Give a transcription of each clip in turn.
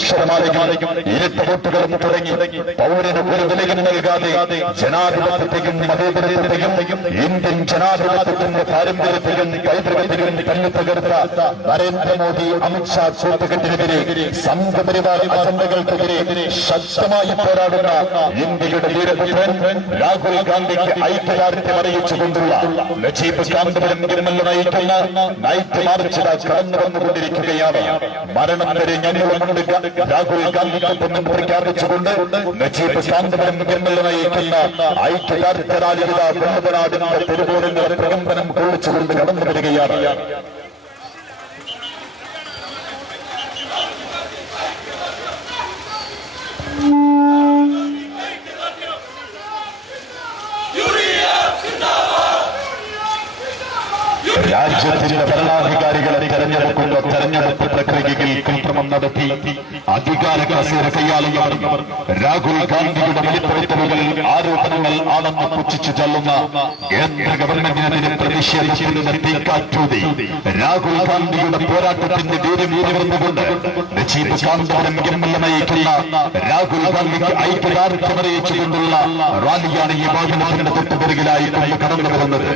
അക്ഷരമാലയും ഇരട്ട വോട്ടുകളും തുടങ്ങി പൗരന് ഒരു വിലയും നൽകാതെ ജനാധിപത്യത്തെയും മതേതരത്വത്തെയും ഇന്ത്യൻ ജനാധിപത്യത്തിന്റെ പാരമ്പര്യത്തെയും പൈതൃകത്തെയും തല്ലിത്തകർത്ത നരേന്ദ്രമോദി അമിത്ഷാ കൂട്ടുകെട്ടിനെതിരെ സംഘപരിവാർ അജണ്ടകൾക്കെതിരെ ശക്തമായി പോരാടുന്ന ഇന്ത്യയുടെ വീരപുത്രൻ രാഹുൽ ഗാന്ധിക്ക് ഐക്യദാർഢ്യം അറിയിച്ചുകൊണ്ടുള്ള നജീബ് കാന്തപുരം എംഎൽഎ നയിക്കുന്ന നൈറ്റ് മാർച്ച് കടന്നു വന്നുകൊണ്ടിരിക്കുകയാണ്. മരണം വരെ ഞങ്ങളുമുണ്ട് രാഹുൽ ഗാന്ധിക്കൊപ്പം പ്രഖ്യാപിച്ചുകൊണ്ട് നജീബ് കാന്തപുരം എംഎൽഎ നയിക്കുന്ന ഐക്യദാർഢ്യ റാലി വെള്ളനാടിന്റെ തെരുവോരങ്ങളുടെ പ്രകമ്പനം കൊള്ളിച്ചുകൊണ്ട് കടന്നു വരികയാണ്. രാജ്യത്തിന്റെ ഭരണാധികാരികളെ തെരഞ്ഞെടുപ്പ് പ്രക്രിയയിൽ കൃത്രിമം നടത്തി അധികാര കസേര കൈയാളുന്നവർ രാഹുൽ ഗാന്ധിയുടെ വെളിപ്പെടുത്തലുകൾ ആരോപണങ്ങൾ ആണെന്ന് പുച്ഛിച്ചു ചൊല്ലുന്ന കേന്ദ്ര ഗവൺമെന്റിനെതിരെ പ്രതിഷേധത്തിന്റെ തീക്കാറ്റൂതി രാഹുൽ ഗാന്ധിയുടെ പോരാട്ടത്തിന്റെ വീര്യം ഉയർന്നുകൊണ്ട് നജീബ് കാന്തപുരം എംഎൽഎ നയിക്കുന്ന രാഹുൽ ഗാന്ധിക്ക് ഐക്യദാർഢ്യം അറിയിച്ചുകൊണ്ടുള്ള റാലിയാണ് ഈ വാഹനത്തിന്റെ തൊട്ടുപിറകിലായി കടന്നു വരുന്നത്.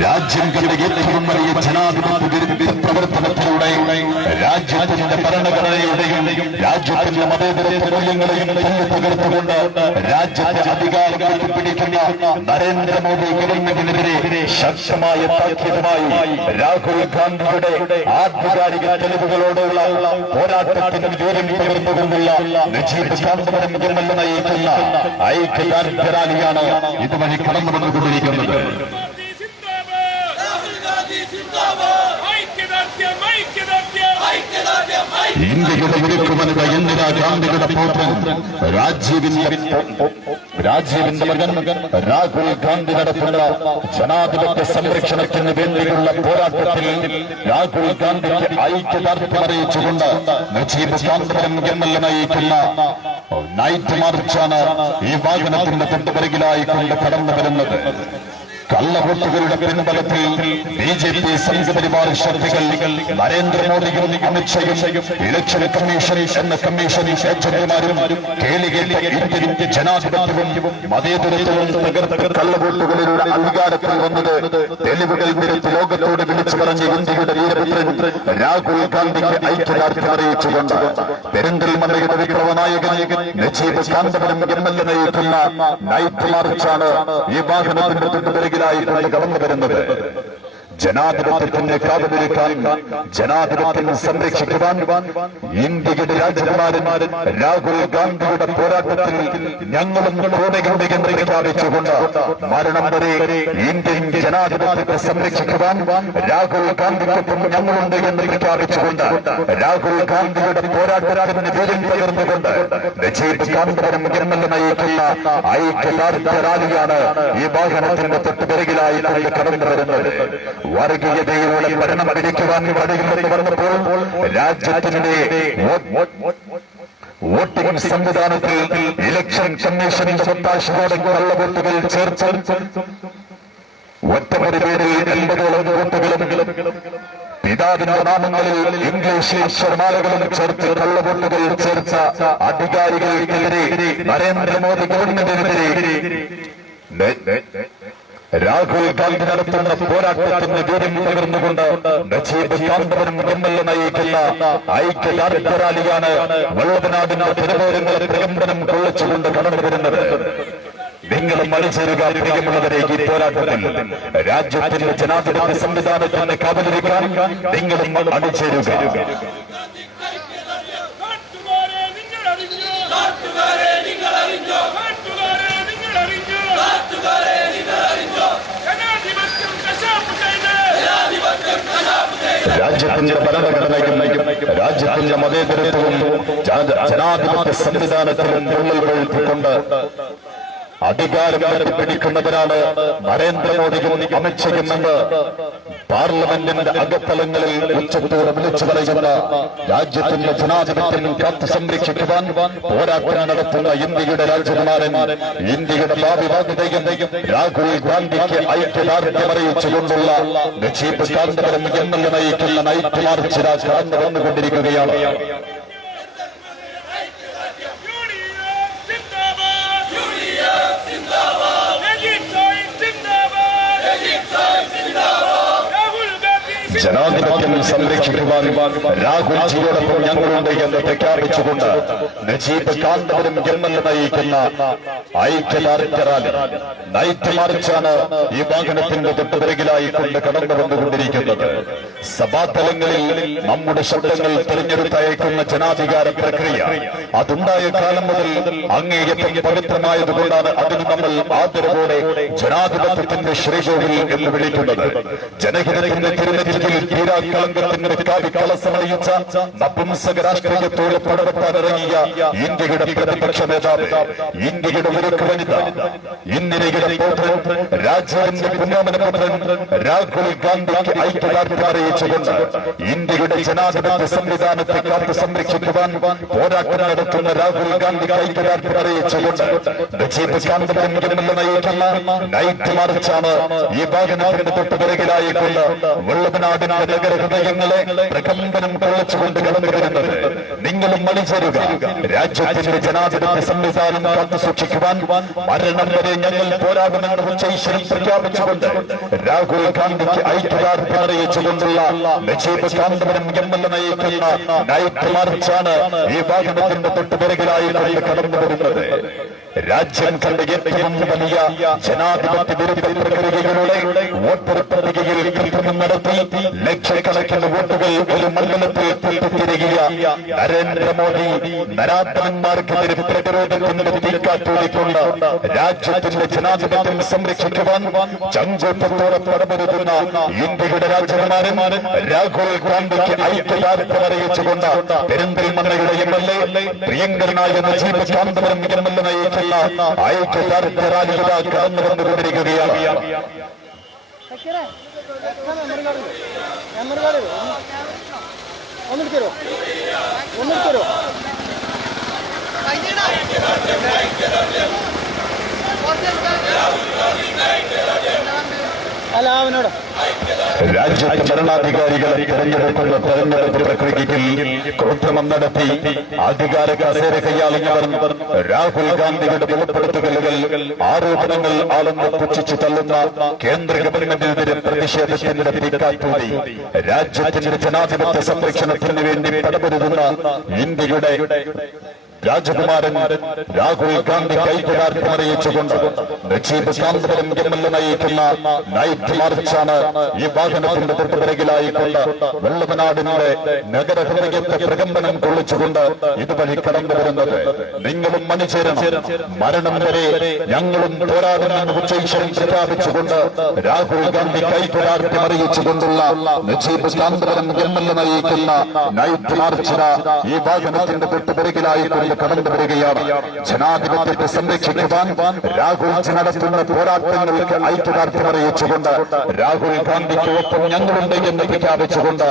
രാജ്യം കണ്ട ഏറ്റവും വലിയ ജനാധിപത്യ പ്രവർത്തനത്തിലൂടെ രാജ്യത്തിന്റെ ഭരണഘടനയുടെയും രാജ്യത്തിന്റെ മതേതരത്വ മൂല്യങ്ങളെയും തകർത്തുകൊണ്ട് രാജ്യത്തെ അധികാരത്തിൽ പിടിക്കുന്ന നരേന്ദ്രമോദി ഗവൺമെന്റിനെതിരെ ശക്തമായ താക്കീതുമായി രാഹുൽ ഗാന്ധിയുടെ ആധികാരിക തെളിവുകളോടുള്ള പോരാട്ടത്തിന് വീര്യം പകർന്നുകൊണ്ടുള്ള നജീബ് കാന്തപുരം എംഎൽഎ നയിക്കുന്ന ഐക്യദാർഢ്യ റാലിയാണ് ഇതുവഴി കടന്നു വന്നുകൊണ്ടിരിക്കുന്നത്. ഇന്ത്യയുടെ ഉരുക്കുവനിത ഇന്ദിരാഗാന്ധിയുടെ പുത്രൻ രാജീവിന്റെ മകൻ രാഹുൽ ഗാന്ധി നടത്തുന്ന ജനാധിപത്യ സംരക്ഷണത്തിന് വേണ്ടിയുള്ള പോരാട്ടത്തിൽ രാഹുൽ ഗാന്ധിക്ക് ഐക്യദാർഢ്യം അറിയിച്ചുകൊണ്ട് നജീബ് കാന്തപുരം എംഎൽഎ നയിക്കുന്ന നൈറ്റ് മാർച്ചാണ് ഈ വാഹനത്തിന്റെ തൊട്ടുപിറകിലായി കൊണ്ട് കടന്നു വരുന്നത്. കള്ളവോട്ടുകളുടെ പിൻബലത്തിൽ ബിജെപി സംഘപരിവാർ ശക്തികൾ നരേന്ദ്രമോദിയും അമിത്ഷയും ഇലക്ഷൻ കമ്മീഷൻ എന്ന കമ്മീഷൻ ഏജന്റുമാരും കേളികേട്ട ഇന്ത്യൻ ജനാധിപത്യവും മതേതരത്വവും തകർത്ത കള്ളവോട്ടുകളിലൂടെ അധികാരത്തിൽ വന്നത് തെളിവുകൾ നിരത്തി ലോകത്തോട് വിളിച്ചു പറഞ്ഞ ഇന്ത്യയുടെ വീരപുത്രൻ രാഹുൽ ഗാന്ധിക്ക് ഐക്യദാർഢ്യം അറിയിച്ചുകൊണ്ട് പെരിന്തൽമണ്ണയുടെ വിപ്ലവ നായകൻ നജീബ് കാന്തപുരം എംഎൽഎ നയിക്കുന്ന നൈറ്റ് മാർച്ചാണ് ഈ വാഹനത്തിന്റെ തൊട്ടുപിറകിലായി കടന്നു വരുന്നത്. ജനാധിപത്യത്തിന്റെ കാവലൊരുക്കാൻ ജനാധിപത്യം സംരക്ഷിക്കുവാൻ ഇന്ത്യയുടെ രാജകുമാരന്മാരൻ രാഹുൽ ഗാന്ധിയുടെ പോരാട്ടത്തിൽ ഞങ്ങളും കൂടെയുണ്ട് എന്ന് പ്രഖ്യാപിച്ചുകൊണ്ട് മരണം വരെ ഇന്ത്യൻ ജനാധിപത്യത്തെ സംരക്ഷിക്കുവാൻ രാഹുൽ ഗാന്ധിക്കൊപ്പം ഞങ്ങളുണ്ട് എന്ന് പ്രഖ്യാപിച്ചുകൊണ്ട് രാഹുൽ ഗാന്ധിയുടെ പോരാട്ടത്തിന് വീര്യം പകർന്നുകൊണ്ട് നജീബ് കാന്തപുരം എംഎൽഎ നയിക്കുന്ന ഐക്യദാർഢ്യ റാലിയാണ് ഈ വാഹനത്തിന്റെ തൊട്ടുപിറകിലായി കടന്നു വരുന്നത്. വർഗീയതയിലൂടെ ഭരണം പിടിക്കുവാൻ കഴിയുമെന്ന് പറഞ്ഞപ്പോൾ രാജ്യത്തിന്റെ വോട്ടിംഗ് സംവിധാനത്തിൽ ഇലക്ഷൻ കമ്മീഷന്റെ ഒത്താശയോടെ കള്ളവോട്ടുകൾ ചേർത്ത് ഒറ്റമൊരു പേരിൽ 80ഓളം വോട്ടുകളും പിതാവിന്റെ നാമങ്ങളിൽ ഇംഗ്ലീഷ് അക്ഷരമാലകളും ചേർത്ത് കള്ളവോട്ടുകൾ ചേർത്ത അധികാരികൾക്കെതിരെ നരേന്ദ്രമോദി ഗവൺമെന്റിനെതിരെ രാഹുൽ ഗാന്ധി നടത്തുന്ന പോരാട്ടത്തിന് വീര്യം പകർന്നുകൊണ്ട് നജീബ് കാന്തപുരം എംഎൽഎ നയിക്കുന്ന ഐക്യദാർഢ്യ റാലിയാണ് വെള്ളനാടിന്റെ തിരുവോരങ്ങളെ പ്രകമ്പനം കൊള്ളിച്ചുകൊണ്ട് കടന്നു വരുന്നത്. നിങ്ങളും അണിചേരുക പ്രിയമുള്ളവരെ. ഈ പോരാട്ടത്തിൽ രാജ്യത്തിന്റെ ജനാധിപത്യ സംവിധാനത്തിന് കാവലിരിക്കാൻ നിങ്ങളും അണിചേരുക. രാജ്യത്തിന്റെ ഭരണഘടനയും രാജ്യത്തിന്റെ മതേതരത്വവും ജനാധിപത്യ സംവിധാനത്തിലും പൊള്ളൽ വീഴ്ത്തിക്കൊണ്ട് അധികാരം പിടിക്കുന്നവരാണ് നരേന്ദ്രമോദിയും അമിത്ഷയും എന്ന് പാർലമെന്റിന്റെ അകത്തലങ്ങളിൽ ഉച്ചത്തോടെ വിളിച്ചു പറയുന്ന രാജ്യത്തിന്റെ ജനാധിപത്യം കാത്തു സംരക്ഷിക്കുവാൻ പോരാട്ടം നടത്തുന്ന ഇന്ത്യയുടെ രാജകുമാരൻ, ഇന്ത്യയുടെ ഭാവി വാഗ്ദയും രാഹുൽ ഗാന്ധിക്ക് ഐക്യദാർഢ്യം അറിയിച്ചുകൊണ്ടുള്ള നജീബ് കാന്തപുരം എംഎൽഎ നയിക്കുന്ന നൈറ്റ് മാർച്ച് കടന്നു വന്നുകൊണ്ടിരിക്കുകയാണ്. ജനാധിപത്യം സംരക്ഷിക്കുവാൻ രാഹുൽജിയോടൊപ്പം ഞങ്ങളുണ്ട് എന്ന് പ്രഖ്യാപിച്ചുകൊണ്ട് നജീബ് കാന്തപുരം എംഎൽഎ നയിക്കുന്ന ഐക്യദാർഢ്യ റാലി നൈറ്റ് മാർച്ചാണ് ഈ വാഹനത്തിന്റെ തൊട്ടുപിറകിലായി കൊണ്ട് കടന്നു വന്നുകൊണ്ടിരിക്കുന്നത്. സഭാതലങ്ങളിൽ നമ്മുടെ ശബ്ദങ്ങൾ തിരഞ്ഞെടുത്തയക്കുന്ന ജനാധികാര പ്രക്രിയ അതുണ്ടായ കാലം മുതൽ അങ്ങേയറ്റം പവിത്രമായതുകൊണ്ടാണ് അതിന് നമ്മൾ ആദരവോടെ ജനാധിപത്യത്തിന്റെ ശ്രീകോവിൽ എന്ന് വിളിക്കുന്നത്. ജനഹിതത്തിന്റെ തിരുനെറ്റിയിൽ തീരാക്കളങ്കത്തിന്റെ കാവിക്കളസമറിയിച്ച നപുംസക രാഷ്ട്രീയത്തോട് പടവെട്ടാനിറങ്ങിയ ഇന്ത്യയുടെ പ്രതിപക്ഷ നേതാവ്, ഇന്ത്യയുടെ ഉരുക്ക് വനിത, ഇന്ത്യയുടെ പൗത്രൻ, രാജ്യത്തിന്റെ പുണ്യാമനപുത്രൻ രാഹുൽ ഗാന്ധിക്ക് ഐക്യദാർഢ്യം അറിയിച്ചുകൊണ്ട് ഇന്ത്യയുടെ ജനാധിപത്യ സംവിധാനത്തെ കാത്തു സംരക്ഷിക്കുവാൻ പോരാട്ടം നടത്തുന്ന രാഹുൽ ഗാന്ധിക്ക് ഐക്യദാർഢ്യം അറിയിച്ചുകൊണ്ട് നജീബ് കാന്തപുരം എംഎൽഎ നയിക്കുന്ന നൈറ്റ് മാർച്ചാണ് ഈ വാഹനത്തിന്റെ തൊട്ടുപിറകിലായിക്കൊണ്ട് വെള്ളവനാടിന്റെ നഗരഹൃദയങ്ങളെ പ്രകമ്പനം കൊള്ളിച്ചുകൊണ്ട് കടന്നു വരുന്നത്. നിങ്ങളും മണിചേരുക. രാജ്യത്തിന്റെ ജനാധിപത്യ സംവിധാനം കാത്തു സൂക്ഷിക്കുവാൻ മരണം വരെ ഞങ്ങൾ പോരാടുമെന്ന് ഉച്ചൈശ്വരം പ്രഖ്യാപിച്ചുകൊണ്ട് രാഹുൽ ഗാന്ധിക്ക് ഐക്യദാർഢ്യം അറിയിച്ചുകൊണ്ടുള്ള നജീബ് കാന്തപുരം എംഎൽഎ നയിക്കുന്ന നൈറ്റ് മാർച്ചാണ് ഈ വാഹനത്തിന്റെ തൊട്ടുപിറകിലായി കടന്നു വരുന്നത്. രാജ്യം കണ്ട ഏറ്റവും വലിയ ജനാധിപത്യ വിരുദ്ധ പ്രക്രിയകളുടെ വോട്ടെടുപ്പ് പട്ടികയിൽ കൃത്രിമം നടത്തി ലക്ഷക്കണക്കിന് വോട്ടുകൾ ഒരു മണ്ഡലത്തിൽ പൊട്ടിത്തിരികിയ നരേന്ദ്രമോദി നരാധമന്മാർക്കെതിരെ പ്രതിരോധത്തിന്റെ തീക്കാറ്റൂടിക്കൊണ്ട് രാജ്യത്തിന്റെ ജനാധിപത്യം സംരക്ഷിക്കുവാൻ ചങ്കൂറ്റത്തോടെ പടപൊരുതുന്ന ഇന്ത്യയുടെ രാജകുമാരൻ രാഹുൽ ഗാന്ധിക്ക് ഐക്യദാർഢ്യം അറിയിച്ചുകൊണ്ട് പെരിന്തൽമണ്ണയുടെ എംഎൽഎ പ്രിയങ്കരനായ നജീബ് കാന്തപുരം എംഎൽഎ നയിക്കുന്ന ഐക്യദാർഢ്യ റാലി കടന്നു വന്നുകൊണ്ടിരിക്കുകയാണ്. രാജ്യത്തെ ഭരണാധികാരികളെ തെരഞ്ഞെടുക്കുന്ന തെരഞ്ഞെടുപ്പ് പ്രക്രിയയിൽ കൃത്രിമം നടത്തി അധികാര കസേര കൈയാളുന്നവർ രാഹുൽ ഗാന്ധിയുടെ വെളിപ്പെടുത്തലുകൾ ആരോപണങ്ങൾ ആളെന്ന് പുച്ഛിച്ചു തള്ളുന്ന കേന്ദ്ര ഗവൺമെന്റിനെതിരെ പ്രതിഷേധത്തിന്റെ തീക്കാറ്റൂടി രാജ്യത്തിന്റെ ജനാധിപത്യ സംരക്ഷണത്തിന് വേണ്ടി പടപൊരുതുന്ന ഇന്ത്യയുടെ രാജകുമാരൻ രാഹുൽ ഗാന്ധി ഐക്യദാർഢ്യം അറിയിച്ചുകൊണ്ട് നജീബ് കാന്തപുരം എംഎൽഎ നയിക്കുന്ന നൈറ്റ് മാർച്ചാണ് ഈ വാഹനത്തിന്റെ തൊട്ടുപിറകിലായിക്കൊണ്ട് വെള്ളവനാടിന്റെ നഗരഹൃദയത്തെ പ്രകമ്പനം കൊള്ളിച്ചുകൊണ്ട് ഇതുവഴി കടന്നു വരുന്നത്. നിങ്ങളും മണിചേരണം. മരണം വരെ ഞങ്ങളും പോരാടുമെന്ന് ഉച്ചൈശ്വരം പ്രഖ്യാപിച്ചുകൊണ്ട് രാഹുൽ ഗാന്ധി ഐക്യദാർഢ്യം അറിയിച്ചുകൊണ്ടുള്ള നജീബ് കാന്തപുരം എംഎൽഎ നയിക്കുന്ന നൈറ്റ് മാർച്ചിന് ഈ വാഹനത്തിന്റെ തൊട്ടുപിറകിലായിക്കൊണ്ട് കടന്നു വരികയാണ്. ജനാധിപത്യത്തെ സംരക്ഷിക്കുവാൻ രാഹുൽ നടത്തുന്ന പോരാട്ടങ്ങൾക്ക് ഐക്യദാർഢ്യം അറിയിച്ചുകൊണ്ട് രാഹുൽ ഗാന്ധിക്ക് ഒപ്പം ഞങ്ങളുണ്ട് എന്ന് പ്രഖ്യാപിച്ചുകൊണ്ട്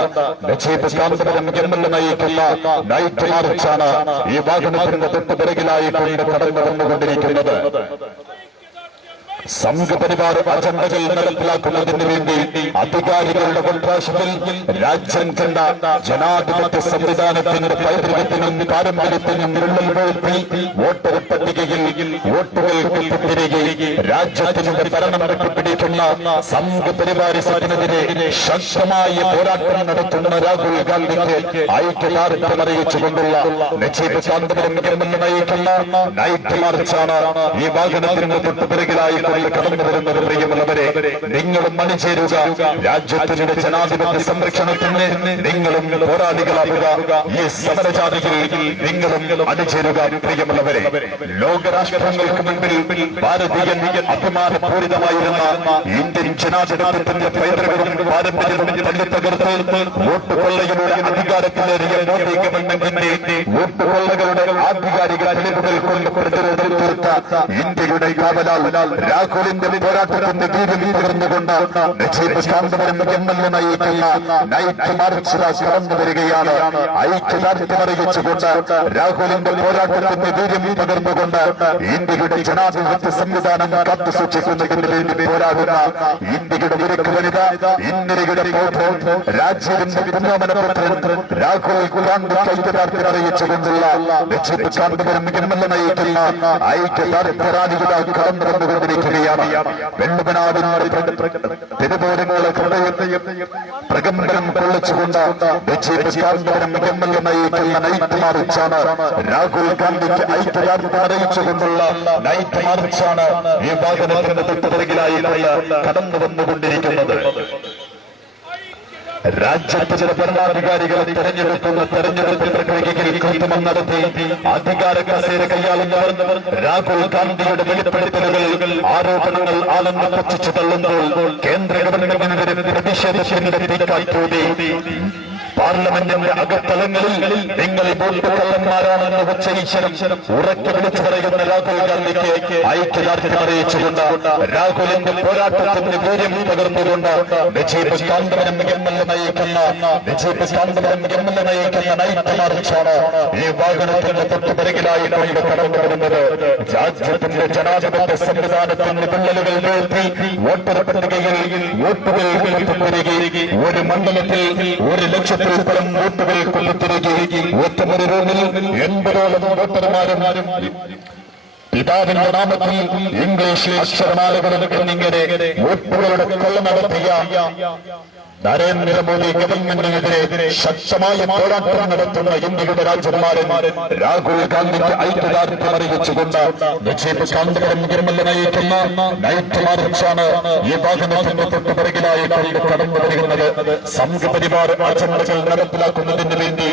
നജീബ് കാന്തപുരം എംഎൽഎ നയിക്കുന്ന നൈറ്റ് മാർച്ചാണ് ഈ വാഹനത്തിന്റെ തൊട്ടുപിറകിലായിക്കൊണ്ട് കടന്നു വന്നുകൊണ്ടിരിക്കുന്നത്. സംഘപരിവാർ അജണ്ടകൾ നടപ്പിലാക്കുന്നതിന് വേണ്ടി അധികാരികളുടെ കൊട്ടാശത്തിൽ രാജ്യം കണ്ട ജനാധിപത്യ സംവിധാനത്തിന്റെ പൈതൃകത്തിനും പാരമ്പര്യത്തിനും വിള്ളൽ വീഴ്ത്തി വോട്ടർ പട്ടികയിൽ വോട്ടുകൾ കുത്തിത്തിരികെ രാജ്യത്തിന്റെ ഭരണം വെട്ടിപ്പിടിക്കുന്ന സംഘപരിവാരത്തിനെതിരെ ശക്തമായ പോരാട്ടം നടത്തുന്ന രാഹുൽ ഗാന്ധിക്ക് ഐക്യദാർഢ്യം അറിയിച്ചുകൊണ്ടുള്ള നജീബ് കാന്തപുരം എംഎൽഎ നയിക്കുന്ന നൈറ്റ് മാർച്ചാണ് ഈ വാഹനത്തിന്റെ തൊട്ടുപിറകിലായി കൊണ്ട് കടന്നു വരുന്നത് പ്രിയമുള്ളവരെ, നിങ്ങളും അണിചേരുക. രാജ്യത്തിന്റെ ജനാധിപത്യ സംരക്ഷണത്തിന് നിങ്ങളും പോരാളികളാവുക. ഈ സമരജാതികൾ നിങ്ങളും അണിചേരുക പ്രിയമുള്ളവരെ. ലോകരാഷ്ട്രങ്ങൾക്ക് മുൻപിൽ ഭാരതീയൻ അഭിമാനപൂരിതമായിരുന്ന ഇന്ത്യൻ ജനാധിപത്യത്തിന്റെ പൈതൃകവും പാരമ്പര്യവും തല്ലിത്തകർത്ത് വോട്ട് കൊള്ളയുടെ അധികാരത്തിലേറിയ മോദി ഗവൺമെന്റിന്റെ വോട്ട് കൊള്ളകളുടെ ആധികാരിക തെളിവുകൾ കൊണ്ട് പ്രതിരോധം തീർത്ത ഇന്ത്യയുടെ കാവലാൽ രാഹുലിന്റെ പോരാട്ടത്തിന്റെ വീര്യം പകർന്നുകൊണ്ട് കാന്തപുരം എംഎൽഎ നയിക്കുന്ന നൈറ്റ് മാർച്ച് കടന്നു വരികയാണ്. ഐക്യദാർഢ്യം അറിയിച്ചുകൊണ്ട് രാഹുലിന്റെ പോരാട്ടത്തിന്റെ വീര്യം പകർന്നുകൊണ്ട് ഇന്ത്യയുടെ ജനാധിപത്യ സംവിധാനം കാത്തുസൂക്ഷിക്കുന്നതിന് വേണ്ടി പോരാടുന്ന ഇന്ത്യയുടെ വിരക്ക് വനിത, ഇന്ത്യയുടെ രാജ്യത്തിന്റെ പുരോഗമനപുത്രൻ രാഹുൽ ഗാന്ധി ഐക്യദാർഢ്യം അറിയിച്ചുകൊണ്ടുള്ള കാന്തപുരം എംഎൽഎ നയിക്കുന്ന ഐക്യദാർഢ്യ റാലിയുടെ കടന്നു വന്നുകൊണ്ടിരിക്കുകയാണ്. വെള്ളുവനാടിനോട് തിരുവോരങ്ങളെ പ്രകമ്പനം കൊള്ളിച്ചുകൊണ്ട് കാന്തപുരം എംഎൽഎ നയിക്കുന്ന നൈറ്റ് മാർച്ചാണ്. രാഹുൽ ഗാന്ധിക്ക് ഐക്യദാർഢ്യം അറിയിച്ചുകൊണ്ടുള്ള നൈറ്റ് മാർച്ചാണ് ഈ വാഹനത്തിന്റെ തൊട്ടുപിറകിലായി കടന്നു വന്നുകൊണ്ടിരിക്കുന്നത്. രാജ്യത്തിന്റെ ഭരണാധികാരികളെ തെരഞ്ഞെടുക്കുന്ന തെരഞ്ഞെടുപ്പ് പ്രക്രിയയിൽ കൃത്രിമം നടത്തി അധികാര കസേര കൈയാളുന്നവർ രാഹുൽ ഗാന്ധിയുടെ വെളിപ്പെടുത്തലുകൾ ആരോപണങ്ങൾ ആളെന്ന് പറ്റിച്ചു തള്ളുമ്പോൾ കേന്ദ്ര ഗവൺമെന്റിനെതിരെ പ്രതിഷേധത്തിന്റെ തീക്കാറ്റൂതി പാർലമെന്റിന്റെ അകത്തലങ്ങളിൽ നിങ്ങൾ വോട്ട് കള്ളന്മാരാണെന്ന് ഉച്ചയിച്ചരം ഉറക്കെ വിളിച്ചു പറയുന്ന രാഹുൽ ഗാന്ധിക്ക് ഐക്യദാർഢ്യം അറിയിച്ചുകൊണ്ട് രാഹുലിന്റെ പോരാട്ടത്തിന്റെ വീര്യം പകർന്നുകൊണ്ട് ബിജെപി കാന്തപുരം എംഎൽഎ നയിക്കുന്ന നൈറ്റ് മാർച്ചാണ് ഈ വാഹനത്തിന്റെ തൊട്ടുപിറകിലായി കൊണ്ട് കടന്നു വരുന്നത്. രാജ്യത്തിന്റെ ജനാധിപത്യ സംവിധാനത്തിന്റെ വിള്ളലുകൾ വീഴ്ത്തി വോട്ടർ പട്ടികയിൽ വോട്ടുകൾ വരികയും ഒരു മണ്ഡലത്തിൽ 1,00,000 പരം വോട്ടുകൾ കൊണ്ടുത്തിരികെ ഒറ്റമൊരു റൂമിൽ 80ഓളം വോട്ടർമാരും പിതാവിന്റെ നാമത്തിൽ ഇംഗ്ലീഷിൽ അക്ഷരമാലകളും എന്നിങ്ങനെ വോട്ടുകളുടെ കൊള്ള നടത്തിയ നരേന്ദ്രമോദി ഗവൺമെന്റിനെതിരെ ശക്തമായ പോരാട്ടം നടത്തുന്ന ഇന്ത്യയുടെ രാജ്യന്മാരൻ രാഹുൽ ഗാന്ധിക്ക് ഐക്യദാർഢ്യം അറിയിച്ചുകൊണ്ട് ബിജെപി കാന്തപുരം എംഎൽഎ നയിക്കുന്ന നൈറ്റ് മാർച്ചാണ് ഈ വാഹനത്തിന്റെ തൊട്ടുപിറകിലായി കടന്നു വരുന്നത്. സംഘപരിവാർ അജണ്ടകൾ നടപ്പിലാക്കുന്നതിന് വേണ്ടി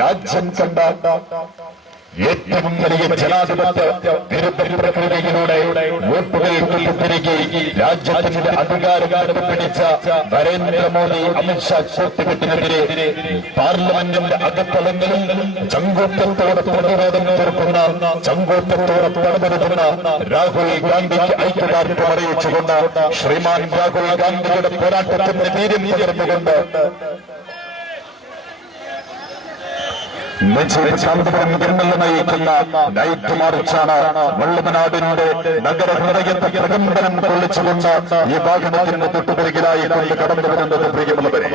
രാജ്യം കണ്ട ഏറ്റവും വലിയ ജനാധിപത്യ വിരുദ്ധ പ്രക്രിയയിലൂടെ വോട്ടുകൾ തിരികെ രാജ്യത്തിന്റെ അധികാരം പിടിച്ച നരേന്ദ്രമോദി അമിത്ഷാ കൂട്ടുകെട്ടിനെതിരെ പാർലമെന്റിന്റെ അകത്തലങ്ങളിൽ ചങ്കൂറ്റത്തോടെ പ്രതിരോധം തീർക്കുന്ന ചങ്കൂറ്റത്തോടെ പടപെടുന്ന രാഹുൽ ഗാന്ധിക്ക് ഐക്യദാർഢ്യം അറിയിച്ചുകൊണ്ട് ശ്രീമാൻ രാഹുൽ ഗാന്ധിയുടെ പോരാട്ടത്തിന്റെ വീര്യം പകർന്നുകൊണ്ട് കാന്തപുരം എംഎൽഎ നയിക്കുന്ന നൈറ്റ് മാർച്ചാണ് വെള്ളുവനാടിന്റെ നഗരഹൃദയത്തെ പ്രകമ്പനം കൊള്ളിച്ചുകൊണ്ട് ഈ വാഹനത്തിന്റെ തൊട്ടുപിറകിലായി കൊണ്ട് കടന്നു വരുന്നത് പ്രിയമുള്ളവരെ.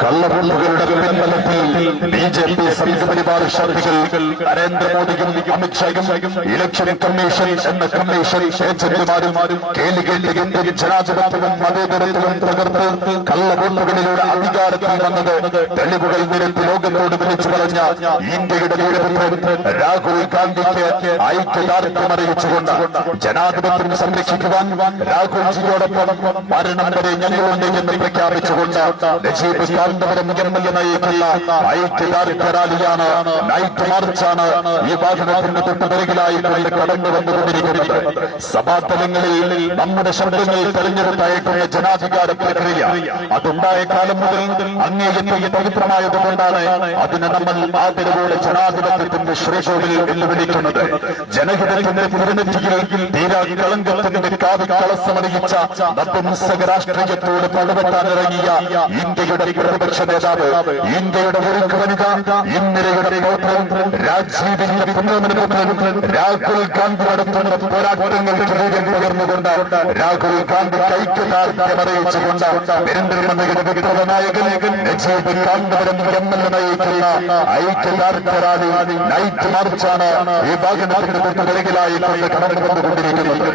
കള്ളവോട്ടുകളുടെ പിൻബലത്തിൽ ബിജെപി സംഘപരിവാർ ശക്തികൾ നരേന്ദ്രമോദിയും അമിത്ഷായും ഇലക്ഷൻ കമ്മീഷൻ എന്ന കമ്മീഷൻ ഏജന്റുമാരും കേളികേണ്ട ഇന്ത്യൻ ജനാധിപത്യവും മതേതരത്വവും തകർത്ത് കള്ളവോട്ടുകളിലൂടെ അധികാരത്തിൽ വന്നത് തെളിവുകൾ നിരത്തി ലോകത്തോട് വിളിച്ചു പറഞ്ഞ ഇന്ത്യയുടെ വീരപുത്രൻ രാഹുൽ ഗാന്ധിക്ക് ഐക്യദാർഢ്യം അറിയിച്ചുകൊണ്ട് ജനാധിപത്യം സംരക്ഷിക്കുവാൻ രാഹുൽജിയോടൊപ്പം മരണം വരെ ഞങ്ങളുണ്ട് എന്ന് പ്രഖ്യാപിച്ചുകൊണ്ട് കാന്തപുരം എംഎൽഎ നയിക്കുന്ന ഐക്യദാർഢ്യ റാലിയാണ് നൈറ്റ് മാർച്ചാണ് ഈ വാഹനത്തിന്റെ തൊട്ടുപിറകിലായി കൊണ്ട് കടന്നു വന്നുകൊണ്ടിരിക്കുന്നത്. സഭാതലങ്ങളിൽ നമ്മുടെ ശബ്ദങ്ങൾ തെരഞ്ഞെടുത്തയക്കുന്ന ജനാധികാര പ്രക്രിയ അതുണ്ടായ കാലം മുതൽ അങ്ങേയറ്റം പവിത്രമായതുകൊണ്ടാണ് അതിനെ നമ്മൾ ആദരവോടെ ജനാധിപത്യത്തിന്റെ ശ്രീകോവിലിൽ വെല്ലുവിളിക്കുന്നത്. ജനഹിതത്തിന്റെ പുനരുദ്ധിയിൽ തീരാ കളങ്കത്തിന്റെ കാവിക്കളസമറിയിച്ച നപുംസക രാഷ്ട്രീയത്തോട് പടവെട്ടാനിറങ്ങിയ ഇന്ത്യയുടെ പ്രതിപക്ഷ നേതാവ്, ഇന്ത്യയുടെ ഒരു വനിത, ഇന്ത്യയുടെ പൗത്രൻ, രാജീവിന്റെ പുനർമുഖൻ രാഹുൽ ഗാന്ധി നടത്തുന്ന പോരാട്ടങ്ങൾക്ക് വീര്യം പകർന്നുകൊണ്ട് രാഹുൽ ഗാന്ധി ഐക്യദാർഢ്യം അറിയിച്ചുകൊണ്ട് പെരിന്തൽമണ്ണയുടെ വിപ്ലവ നായകൻ ബിജെപി കാന്തപുരം എംഎൽഎ നയിക്കുന്ന ഐക്യദാർഢ്യ റാലി നൈറ്റ് മാർച്ചാണ് ഈ വാഹനത്തിന്റെ തൊട്ടുപിറകിലായി കൊണ്ട് കടന്നു വന്നുകൊണ്ടിരിക്കുന്നത്.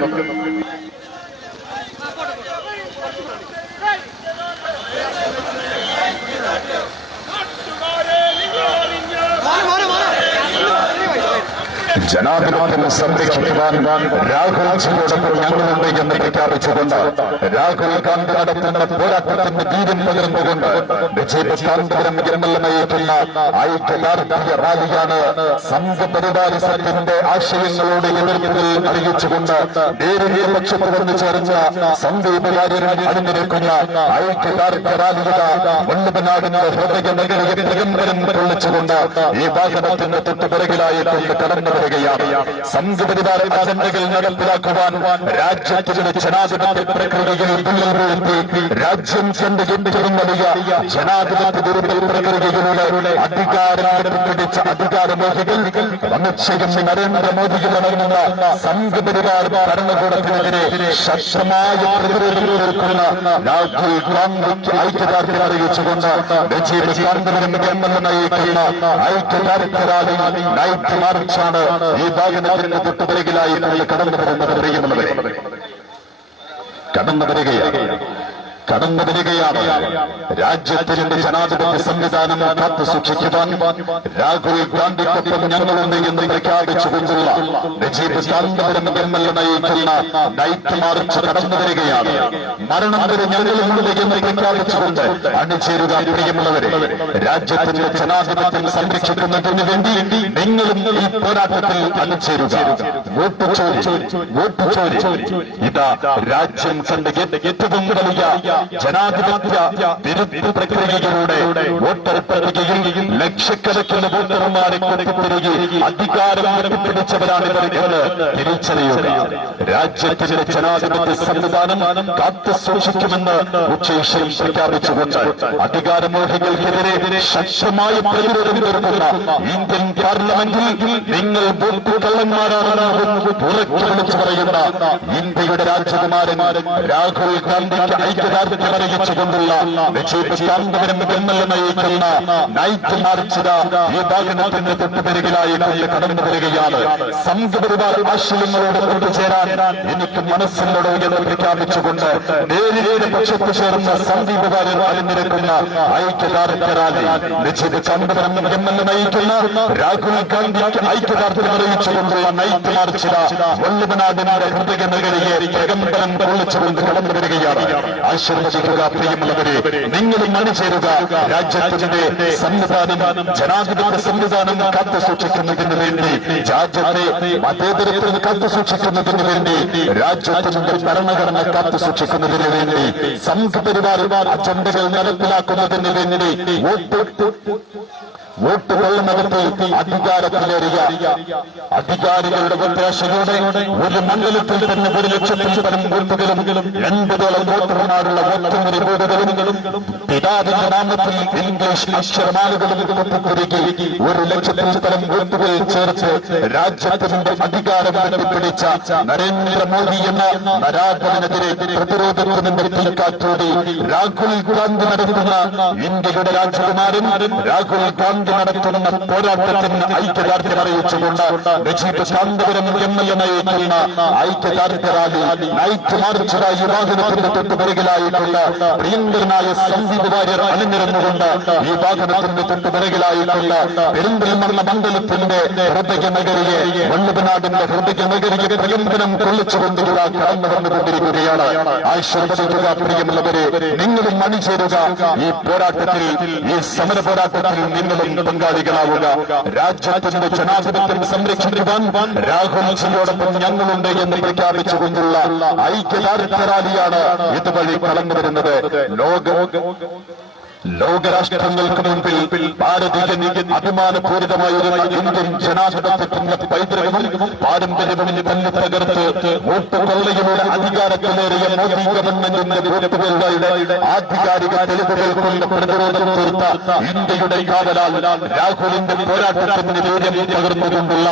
ജനാധിപത്യം സംരക്ഷിക്കുവാൻ രാഹുൽജിയോടൊപ്പം ഞങ്ങളുണ്ട് എന്ന് പ്രഖ്യാപിച്ചുകൊണ്ട് രാഹുൽ ഗാന്ധി നടത്തുന്ന പോരാട്ടത്തിന് ധീരം പകർന്നുകൊണ്ട് വിജയകാന്തപുരം എംഎൽഎ നയിക്കുന്ന ഐക്യദാർഢ്യ റാലിയാണ് സംഘപരിവാരത്തിന്റെ ആശയങ്ങളോട് എതിർപ്പുകൾ അറിയിച്ചുകൊണ്ട് നേരിയ പക്ഷത്ത് വന്നു ചേർന്ന സംഘപരിവാരൻ അണിനിരക്കുന്ന ഐക്യദാർഢ്യ റാലിയുടെ വല്ലഭനാടിന്റെ ഹൃദയ നഗരിയെ പ്രകമ്പനം കൊള്ളിച്ചുകൊണ്ട് ഈ വാഹനത്തിന്റെ തൊട്ടുപിറകിലായിക്കൊണ്ട് കടന്നു വരികയാണ്. സംഘപരിവാര അജണ്ടകൾ നടപ്പിലാക്കുവാൻ രാജ്യത്തിന്റെ ജനാധിപത്യ പ്രക്രിയയിൽ വീഴ്ത്തി രാജ്യം കണ്ട് ഏറ്റവും വലിയ ജനാധിപത്യ ദുർബൽ പ്രക്രിയകളുടെ അധികാരം പിടിച്ച അധികാരമോഹികൾ അമിത്ഷയും നരേന്ദ്രമോദിയും അടങ്ങുന്ന സംഘപരിവാര ഭരണകൂടത്തിനെതിരെ ശക്തമായ പ്രതിരോധം തീർക്കുന്ന രാഹുൽ ഗാന്ധിക്ക് ഐക്യദാർഢ്യം അറിയിച്ചുകൊണ്ട് വിജയകാന്തപുരം എംഎൽഎ നയിക്കുന്ന ഐക്യദാർഢ്യ റാലി നൈറ്റ് മാർച്ചാണ് ഈ വാഹനത്തിന്റെ തൊട്ടുപിറകിലായി കടന്നു വരുന്നത്. പ്രിയമുള്ളവരെ, കടന്നു വരികയാണ് രാജ്യത്തിന്റെ ജനാധിപത്യ സംവിധാനം കാത്തു സൂക്ഷിക്കുവാൻ രാഹുൽ ഗാന്ധിക്കൊപ്പം ഞങ്ങളുണ്ട് എന്ന് പ്രഖ്യാപിച്ചുകൊണ്ടുള്ള വിജയകാന്തപുരം എംഎൽഎ നയിക്കുന്ന നൈറ്റ് മാർച്ച് കടന്നു വരികയാണ്. മരണം വരെ ഞങ്ങളുമുണ്ട് എന്ന് പ്രഖ്യാപിച്ചുകൊണ്ട് അണിചേരുക. പ്രിയമുള്ളവരെ, രാജ്യത്തിന്റെ ജനാധിപത്യം സംരക്ഷിക്കുന്നതിന് വേണ്ടി നിങ്ങളും ഈ പോരാട്ടത്തിൽ അണിചേരുക. വോട്ട് ചോരി ഇതാ രാജ്യം കണ്ട് ഏറ്റവും വലിയ ജനാധിപത്യ വിരുദ്ധ പ്രക്രിയകളുടെ വോട്ടർ പട്ടികയിൽ ലക്ഷക്കണക്കിന് വോട്ടർമാരെ കൊത്തിത്തിരികെ അധികാരം പിടിച്ചവരാണ് ഇവർ എന്ന് തിരിച്ചറിയുക. രാജ്യത്തിന്റെ ജനാധിപത്യ സംവിധാനം കാത്തു സൂക്ഷിക്കുമെന്ന് ഉച്ചേശ്വരം പ്രഖ്യാപിച്ചുകൊണ്ട് അധികാരമോഹികൾക്കെതിരെ ശക്തമായ പ്രതിരോധം തീർക്കുന്ന ഇന്ത്യൻ പാർലമെന്റിൽ നിങ്ങൾ വോട്ട് കള്ളന്മാരാണെന്ന് ഉറക്കെ വിളിച്ചു പറയുന്ന ഇന്ത്യയുടെ രാജകുമാരൻ രാഹുൽ ഗാന്ധിക്ക് ഐക്യദാർഢ്യം അറിയിച്ചുകൊണ്ടുള്ള വിജയകാന്തപുരം എംഎൽഎ നയിക്കുന്ന നൈറ്റ് മാർച്ച് ഈ വാഹനത്തിന്റെ തൊട്ടുപിറകിലായി കടന്നു വരികയാണ്. സംഘപരിവാര ആശയങ്ങളോട് കൊണ്ടുചേരാൻ എനിക്ക് മനസ്സിലുണ്ടോ എന്ന് പ്രഖ്യാപിച്ചുകൊണ്ട് നേരിയുടെ പക്ഷത്ത് ചേർന്ന സന്ദീപ് വാര്യർ അണിനിരക്കുന്ന ഐക്യദാർഢ്യ റാലി വിജയകാന്തപുരം എംഎൽഎ നയിക്കുന്ന രാഹുൽ ഗാന്ധിക്ക് ഐക്യദാർഢ്യം അറിയിച്ചുകൊണ്ടുള്ള നൈറ്റ് മാർച്ച് വല്ലഭനാടിന്റെ ഹൃദയ നഗരിയെ പ്രകമ്പനം കൊള്ളിച്ചുകൊണ്ട് കടന്നു വരികയാണ്. ആശീർവദിക്കുക. പ്രിയമുള്ളവരെ, നിങ്ങളും അണിചേരുക. രാജ്യത്തിന്റെ സംവിധാനം, ജനാധിപത്യ സംവിധാനം കാത്തു സൂക്ഷിക്കുന്നതിന് വേണ്ടി, രാജ്യത്തെ മതേതരത്വം കാത്തു സൂക്ഷിക്കുന്നതിന് വേണ്ടി, രാജ്യത്തിന്റെ ഭരണഘടന കാത്തു സൂക്ഷിക്കുന്നതിന് വേണ്ടി, സംഘപരിവാര അജണ്ടകൾ നടപ്പിലാക്കുന്നതിന് വേണ്ടി വോട്ട് കൊള്ളുന്നവർക്ക് അധികാരത്തിലേറിയ അധികാരികളുടെ ഒത്താശയോടെ ഒരു മണ്ഡലത്തിൽ തന്നെ 1,00,000 പരം വോട്ടുകളും 80ഓളം വോട്ടർമാരുള്ള ഒറ്റമുറി വീടുകളും പിതാവിന്റെ നാമത്തിൽ ഇംഗ്ലീഷ് അക്ഷരമാലകളും കൊത്തിക്കുരുക്കി 1,00,000 പരം വോട്ടുകൾ ചേർത്ത് രാജ്യത്തിന്റെ അധികാരം പിടിച്ച നരേന്ദ്രമോദി എന്ന നരാധനെതിരെ പ്രതിരോധത്തിന് തീക്കാത്തോടെ രാഹുൽ ഗാന്ധി നടത്തുന്ന ഇന്ത്യയുടെ രാജകുമാരൻ രാഹുൽ ഗാന്ധി നടത്തുന്ന പോരാട്ടത്തിന് ഐക്യദാർഢ്യം അറിയിച്ചുകൊണ്ട് വിജയകാന്തപുരം എംഎൽഎ നയിക്കുന്ന ഐക്യദാർഢ്യ റാലി നൈറ്റ് മാർച്ചായി വാഹനത്തിന്റെ തൊട്ടുപിറകിലായിട്ടുള്ള പ്രിയങ്കരനായ സന്ദീപ് വാര്യർ അണിനിരന്നുകൊണ്ട് ഈ വാഹനത്തിന്റെ തൊട്ടുപിറകിലായിട്ടുള്ള പെരിന്തൽമണ്ണ മണ്ഡലത്തിന്റെ ഹൃദയ നഗരിയെ വല്ലഭനാടിന്റെ ഹൃദയ നഗരിയെ പ്രകമ്പനം കൊള്ളിച്ചുകൊണ്ടുള്ള കടന്നു വന്നുകൊണ്ടിരിക്കുകയാണ്. ആശീർവദിക്കുക. പ്രിയമുള്ളവരെ, നിങ്ങളും അണിചേരുക. ഈ പോരാട്ടത്തിൽ, ഈ സമര പോരാട്ടത്തിൽ നിങ്ങളും പങ്കാളികളാവുക. രാജ്യത്തിന്റെ ജനാധിപത്യം സംരക്ഷിക്കുവാൻ രാഹുൽജിയോടൊപ്പം ഞങ്ങളുണ്ട് എന്ന് പ്രഖ്യാപിച്ചുകൊണ്ടുള്ള ഐക്യദാർഢ്യ റാലിയാണ് ഇതുവഴി കടന്നു വരുന്നത്. ലോകരാഷ്ട്രങ്ങൾക്ക് മുൻപിൽ ഭാരതീയ അഭിമാനപൂരിതമായിരുന്ന ഇന്ത്യൻ ജനാധിപത്യത്തിന്റെ പൈതൃകവും പാരമ്പര്യവും തന്നെ തകർത്ത് വോട്ട് കൊള്ളയിലൂടെ അധികാരത്തിലേറിയ മോദി ഗവൺമെന്റിന്റെ വോട്ടുകളുടെ ആധികാരിക തെളിവുകൾ കൊണ്ട് പ്രതിരോധം തീർത്ത ഇന്ത്യയുടെ കാവലാൽ രാഹുലിന്റെ പോരാട്ടത്തിന് വീര്യം പകർന്നുകൊണ്ടുള്ള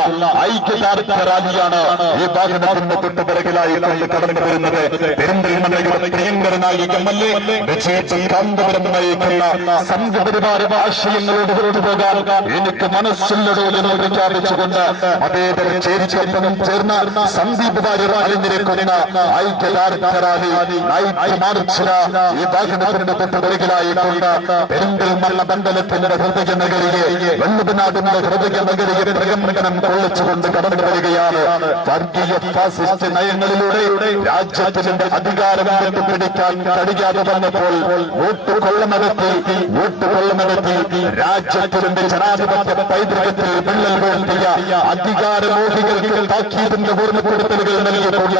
ഐക്യദാർഢ്യ റാലിയാണ് ഈ വാഹനത്തിന്റെ തൊട്ടുപിറകിലായി കടന്നു വരുന്നത്. പെരിന്തൽമണ്ണയുടെ പ്രിയങ്കരനായ എംഎൽഎ വിജയകാന്തപുരം നയിക്കുന്ന നയിക്കുന്ന സംഘപരിവാര ആശയങ്ങളോട് കൊണ്ടുപോകാൻ എനിക്ക് മനസ്സില്ലടോ എന്ന് പ്രഖ്യാപിച്ചുകൊണ്ട് അതേതര ചേരിക്കൊപ്പം ചേർന്ന സന്ദീപ് വാര്യർ അണിനിരക്കുന്ന ഐക്യദാർഢ്യ റാലി നൈറ്റ് മാർച്ചിന് ഈ വാഹനത്തിന്റെ തൊട്ടുപുറകിലായിക്കൊണ്ട് പെരിന്തൽമണ്ണ മണ്ഡലത്തിന്റെ ഹൃദയ നഗരിയെ വെള്ളുവനാടിന്റെ ഹൃദയ നഗരിയെ പ്രകമ്പനം കൊള്ളിച്ചുകൊണ്ട് കടന്നു വരികയാണ്. വർഗീയ ഫാസിസ്റ്റ് നയങ്ങളിലൂടെ രാജ്യത്തിന്റെ അധികാരം പിടിക്കാൻ കഴിയാതെ വന്നപ്പോൾ വോട്ട് കൊള്ളമടത്തി രാജ്യത്തിന്റെ ജനാധിപത്യ പൈതൃകത്തിൽ വിള്ളൽ വീഴ്ത്തിയ അധികാരമോഹികൾക്ക് താക്കീതിന്റെ ഓർമ്മപ്പെടുത്തലുകൾ നൽകിയിട്ടുള്ള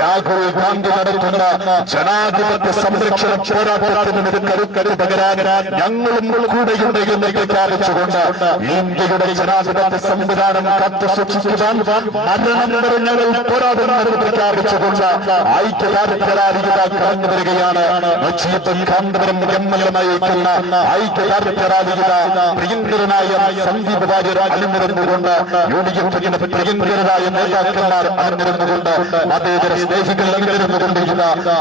രാഹുൽ ഗാന്ധി നടത്തുന്ന ജനാധിപത്യ സംരക്ഷണ പോരാട്ടത്തിന് കരുക്കരു പകരാൻ ഞങ്ങളും കൂടെയുണ്ട് എന്ന് പ്രഖ്യാപിച്ചുകൊണ്ട് ഇന്ത്യയുടെ ജനാധിപത്യ സംവിധാനം കാത്തു സൂക്ഷിക്കുവാൻ മരണം വരെ ഞങ്ങൾ പോരാടുമെന്ന് പ്രഖ്യാപിച്ചുകൊണ്ട് ഐക്യദാർഢ്യ റാലി കടന്നു വരികയാണ്. കാന്തപുരം MLA നയിക്കുന്ന ഐക്യദാർഢ്യ റാലി പ്രിയങ്കരനായ സന്ദീപ് വാര്യർ അണിനിരന്നുകൊണ്ട് UDFിന്റെ പ്രിയങ്കരനായ നേതാക്കന്മാർ അണിനിരന്നുകൊണ്ട് അതേതര സ്നേഹികൾ അണിനിരന്നുകൊണ്ട്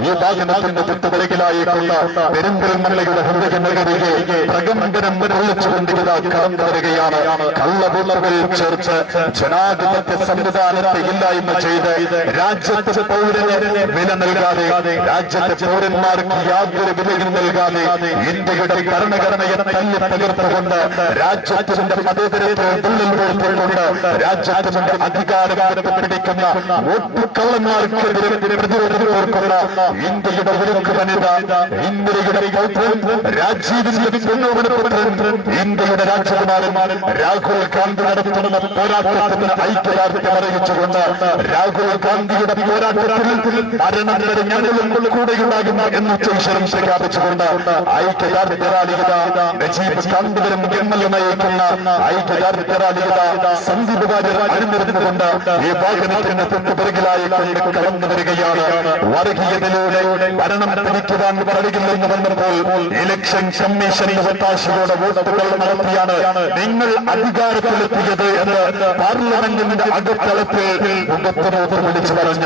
ഈ വാഹനത്തിന്റെ തൊട്ടുപിറകിലായിക്കൊണ്ട് പെരിന്തൽമണ്ണയുടെ ഹൃദയ നഗരിയെ പ്രകമ്പനം കൊള്ളിച്ചുകൊണ്ട് കടന്നു വരികയാണ്. കള്ളവോട്ടുകൾ ചേർത്ത് ജനാധിപത്യ സംവിധാനത്തെ ഇല്ലായ്മ ചെയ്ത് രാജ്യത്തെ പൗരന് വില നൽകാതെ രാജ്യത്തെ പൗരന്മാർക്ക് യാതൊരു വിലയും നൽകാതെ ഇന്ത്യയുടെ ഭരണഘടനയെ തല്ലി തകർത്തുകൊണ്ട് രാജ്യത്തിന്റെ മതേതരത്തെ വിള്ളൽ വീഴ്ത്തിക്കൊണ്ട് രാജ്യത്തിന്റെ അധികാരത്തെ പിടിക്കുന്ന വോട്ടുകള്ളന്മാർക്കെതിരെ പ്രതിരോധം തീർക്കുന്ന ഇന്ത്യയുടെ ഉരുക്ക് വനിത ഇന്ത്യയുടെ രാജീവിന്റെ പുത്രൻ ഇന്ത്യയുടെ രാജകുമാരൻ രാഹുൽ ഗാന്ധി നടത്തുന്ന പോരാട്ടത്തിന് ഐക്യദാർഢ്യം അറിയിച്ചുകൊണ്ട് രാഹുൽ ഗാന്ധിയുടെ പോരാട്ടത്തിൽ മരണം വരെ ഞങ്ങളും കൂടെയുണ്ടാകുന്ന എന്ന് ശേഷം പ്രഖ്യാപിച്ചുകൊണ്ട് ഐക്യദാർഢ്യ റാലി നജീബ് കാന്തപുരം MLA നയിക്കുന്ന ഐക്യദാർഢ്യ റാലി സന്ദീപ് വാര്യർ അണിനിരന്നുകൊണ്ട് ഈ വാഹനത്തിന് തൊട്ടുപിറകിലായി കടന്നു വരികയാണ്. വർഗീയതയിലൂടെ ഭരണം പിടിക്കുവാൻ കഴിയില്ലെന്ന് വന്നപ്പോൾ ഇലക്ഷൻ കമ്മീഷൻ ഒത്താശയോടെ വോട്ടുകൾ നടത്തിയാണ് നിങ്ങൾ അധികാരത്തിലെത്തിയത് എന്ന് പാർലമെന്റിന്റെ അകത്തളത്തിൽ മുഖത്ത് വിളിച്ചു പറഞ്ഞ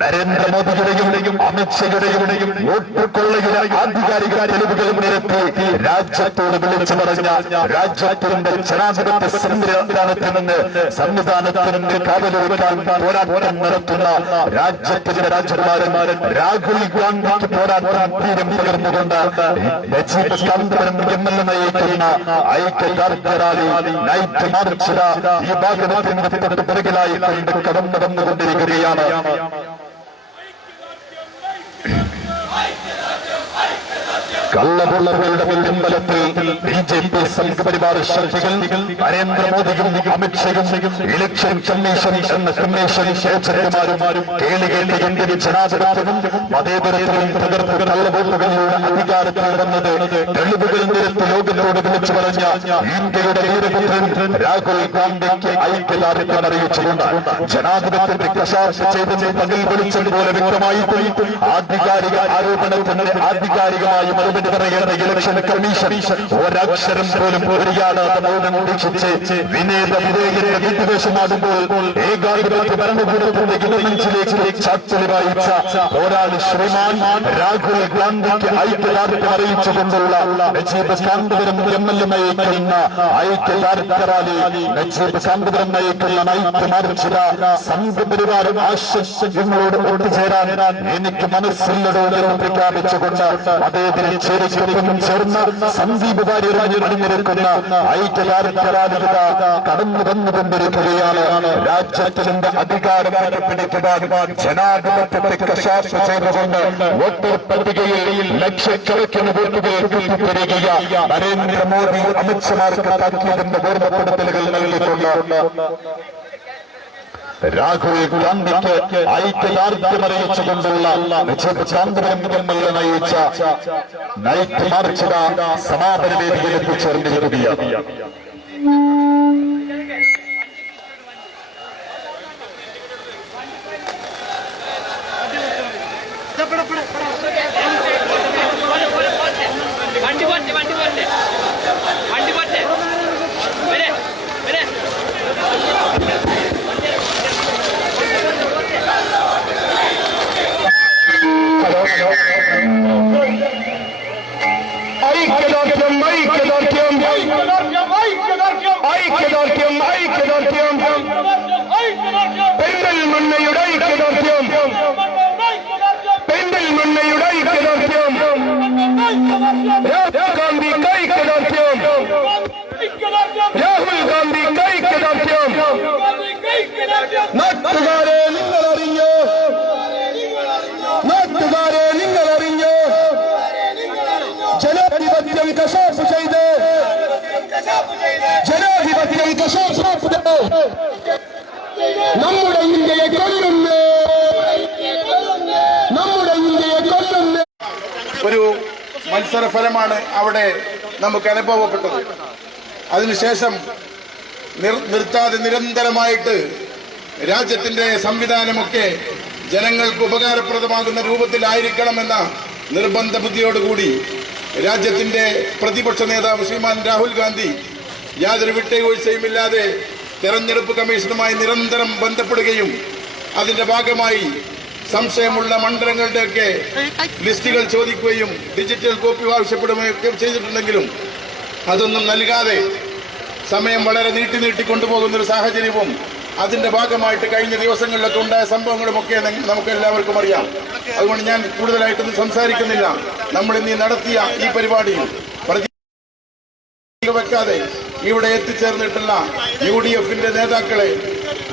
നരേന്ദ്രമോദിയുടെയും അമിത്ഷായുടെയും വോട്ടുകൊള്ളയുടെ ആധികാരിക തെളിവുകൾ നിരത്തി രാജ്യത്തോട് വിളിച്ചു പറഞ്ഞ രാജ്യത്തിന്റെ ജനാധിപത്യ സംവിധാനത്തിന് കാവലൊരുക്കാൻ പോരാട്ടം നടത്തുന്ന രാജ്യത്തിന്റെ രാജകുമാരൻ രാഹുൽ ഗാന്ധിക്ക് പോരാട്ടം തീരം പകർന്നുകൊണ്ട് കാന്തപുരം MLA നയിക്കുന്ന ഐക്യദാർഢ്യ റാലി നൈറ്റ് മാർച്ചിന് ഈ വാഹനത്തിന്റെ തൊട്ടുപിറകിലായി കടന്നു വന്നുകൊണ്ടിരിക്കുകയാണ്. കള്ളവോട്ടുകളുടെ പിൻബലത്തിൽ BJP സംഘപരിവാര ശക്തികൾ നരേന്ദ്രമോദിയും അമിത്ഷായും ഇലക്ഷൻ കമ്മീഷൻ എന്ന കമ്മീഷൻ ഏജന്റുമാരും കേളികേണ്ട ഇന്ത്യൻ ജനാധിപത്യവും മതേതരത്വവും തകർത്ത് കള്ളവോട്ടുകളിലൂടെ അധികാരത്തിൽ വന്നത് തെളിവുകൾ നിരത്തി ലോകത്തോട് വിളിച്ചു പറഞ്ഞ ഇന്ത്യയുടെ വീരപുത്രൻ രാഹുൽ ഗാന്ധിക്ക് ഐക്യദാർഢ്യം അറിയിച്ചുകൊണ്ട് ജനാധിപത്യത്തെ കശാപ്പ് ചെയ്തെന്ന് പകൽ വിളിച്ചതുപോലെ വ്യക്തമായി ആധികാരിക ആരോപണത്തിന്റെ ആധികാരികമായി മറുപടി പറയുന്ന ഇലക്ഷൻ കമ്മീഷൻ ഒരക്ഷരം പോലും ഒരിയാതെ മൗനം വീക്ഷിച്ച് വിനേത വിധേയന്റെ വിദ്വേഷമാകുമ്പോൾ ഏകാധിപത്യ ഭരണകൂടത്തിന്റെ ഇടമഞ്ചിലേക്ക് ചാച്ചലി വായിച്ച ഒരാൾ ശ്രീമാൻ രാഹുൽ ഗാന്ധിക്ക് ഐക്യദാർഢ്യം അറിയിച്ചുകൊണ്ടുള്ള നജീബ് കാന്തപുരം MLA നയിക്കുന്ന ഐക്യദാർഢ്യ റാലി നജീബ് കാന്തപുരം നയിക്കുന്ന നൈറ്റ് മാർച്ചിന് സംഘപരിവാര ആശയങ്ങളോട് ഒത്തുചേരാൻ എനിക്ക് മനസ്സില്ലടോ എന്ന് പ്രഖ്യാപിച്ചുകൊണ്ട് അതേതിനെ ചേരിക്കൊപ്പം ചേർന്ന് സന്ദീപ് വാര്യർ അണിനിരക്കുന്ന ഐക്യദാർഢ്യ റാലി കടന്നു വന്നുകൊണ്ടിരിക്കുകയാണ്. രാജ്യത്തിന്റെ അധികാരം പിടിക്കുവാൻ ജനാധിപത്യത്തെ കശാപ്പ് ചെയ്തുകൊണ്ട് വോട്ടർ പട്ടികയിൽ ലക്ഷക്കണക്കിന് വോട്ടുകൾ കിട്ടിത്തരിക നരേന്ദ്രമോദി അമിത്ഷാമാർക്ക് താക്കീതിന്റെ ഓർമ്മപ്പെടുത്തലുകൾ നൽകിക്കൊണ്ട് രാഹുൽ ഗാന്ധിക്ക് ഐക്യദാർഢ്യം അറിയിച്ചുകൊണ്ടുള്ള കാന്തപുരം MLA നയിച്ച നൈറ്റ് മാർച്ചിന് സമാപന വേദിയിൽ എത്തിച്ചേർന്നിരിക്കുകയാണ്. നമ്മുടെ ഇന്ത്യയെ കൊല്ലുന്നു, നമ്മുടെ ഇന്ത്യയെ കൊല്ലുന്നു. ഒരു മത്സരഫലമാണ് അവിടെ നമുക്ക് അനുഭവപ്പെട്ടത്. അതിനുശേഷം നിർത്താതെ നിരന്തരമായിട്ട് രാജ്യത്തിന്റെ സംവിധാനമൊക്കെ ജനങ്ങൾക്ക് ഉപകാരപ്രദമാകുന്ന രൂപത്തിലായിരിക്കണമെന്ന നിർബന്ധ ബുദ്ധിയോടുകൂടി രാജ്യത്തിന്റെ പ്രതിപക്ഷ നേതാവ് ശ്രീമാൻ രാഹുൽ ഗാന്ധി യാതൊരു വിട്ടുവീഴ്ചയുമില്ലാതെ തെരഞ്ഞെടുപ്പ് കമ്മീഷനുമായി നിരന്തരം ബന്ധപ്പെടുകയും അതിന്റെ ഭാഗമായി സംശയമുള്ള മണ്ഡലങ്ങളുടെയൊക്കെ ലിസ്റ്റുകൾ ചോദിക്കുകയും ഡിജിറ്റൽ കോപ്പി ആവശ്യപ്പെടുകയൊക്കെ ചെയ്തിട്ടുണ്ടെങ്കിലും അതൊന്നും നൽകാതെ സമയം വളരെ നീട്ടി കൊണ്ടുപോകുന്ന ഒരു സാഹചര്യവും അതിന്റെ ഭാഗമായിട്ട് കഴിഞ്ഞ ദിവസങ്ങളിലൊക്കെ ഉണ്ടായ സംഭവങ്ങളുമൊക്കെ നമുക്ക് എല്ലാവർക്കും അറിയാം. അതുകൊണ്ട് ഞാൻ കൂടുതലായിട്ടൊന്നും സംസാരിക്കുന്നില്ല. നമ്മൾ ഇന്ന് നടത്തിയ ഈ പരിപാടിയിൽ വെക്കാതെ ഇവിടെ എത്തിച്ചേർന്നിട്ടുള്ള UDFന്റെ നേതാക്കളെ,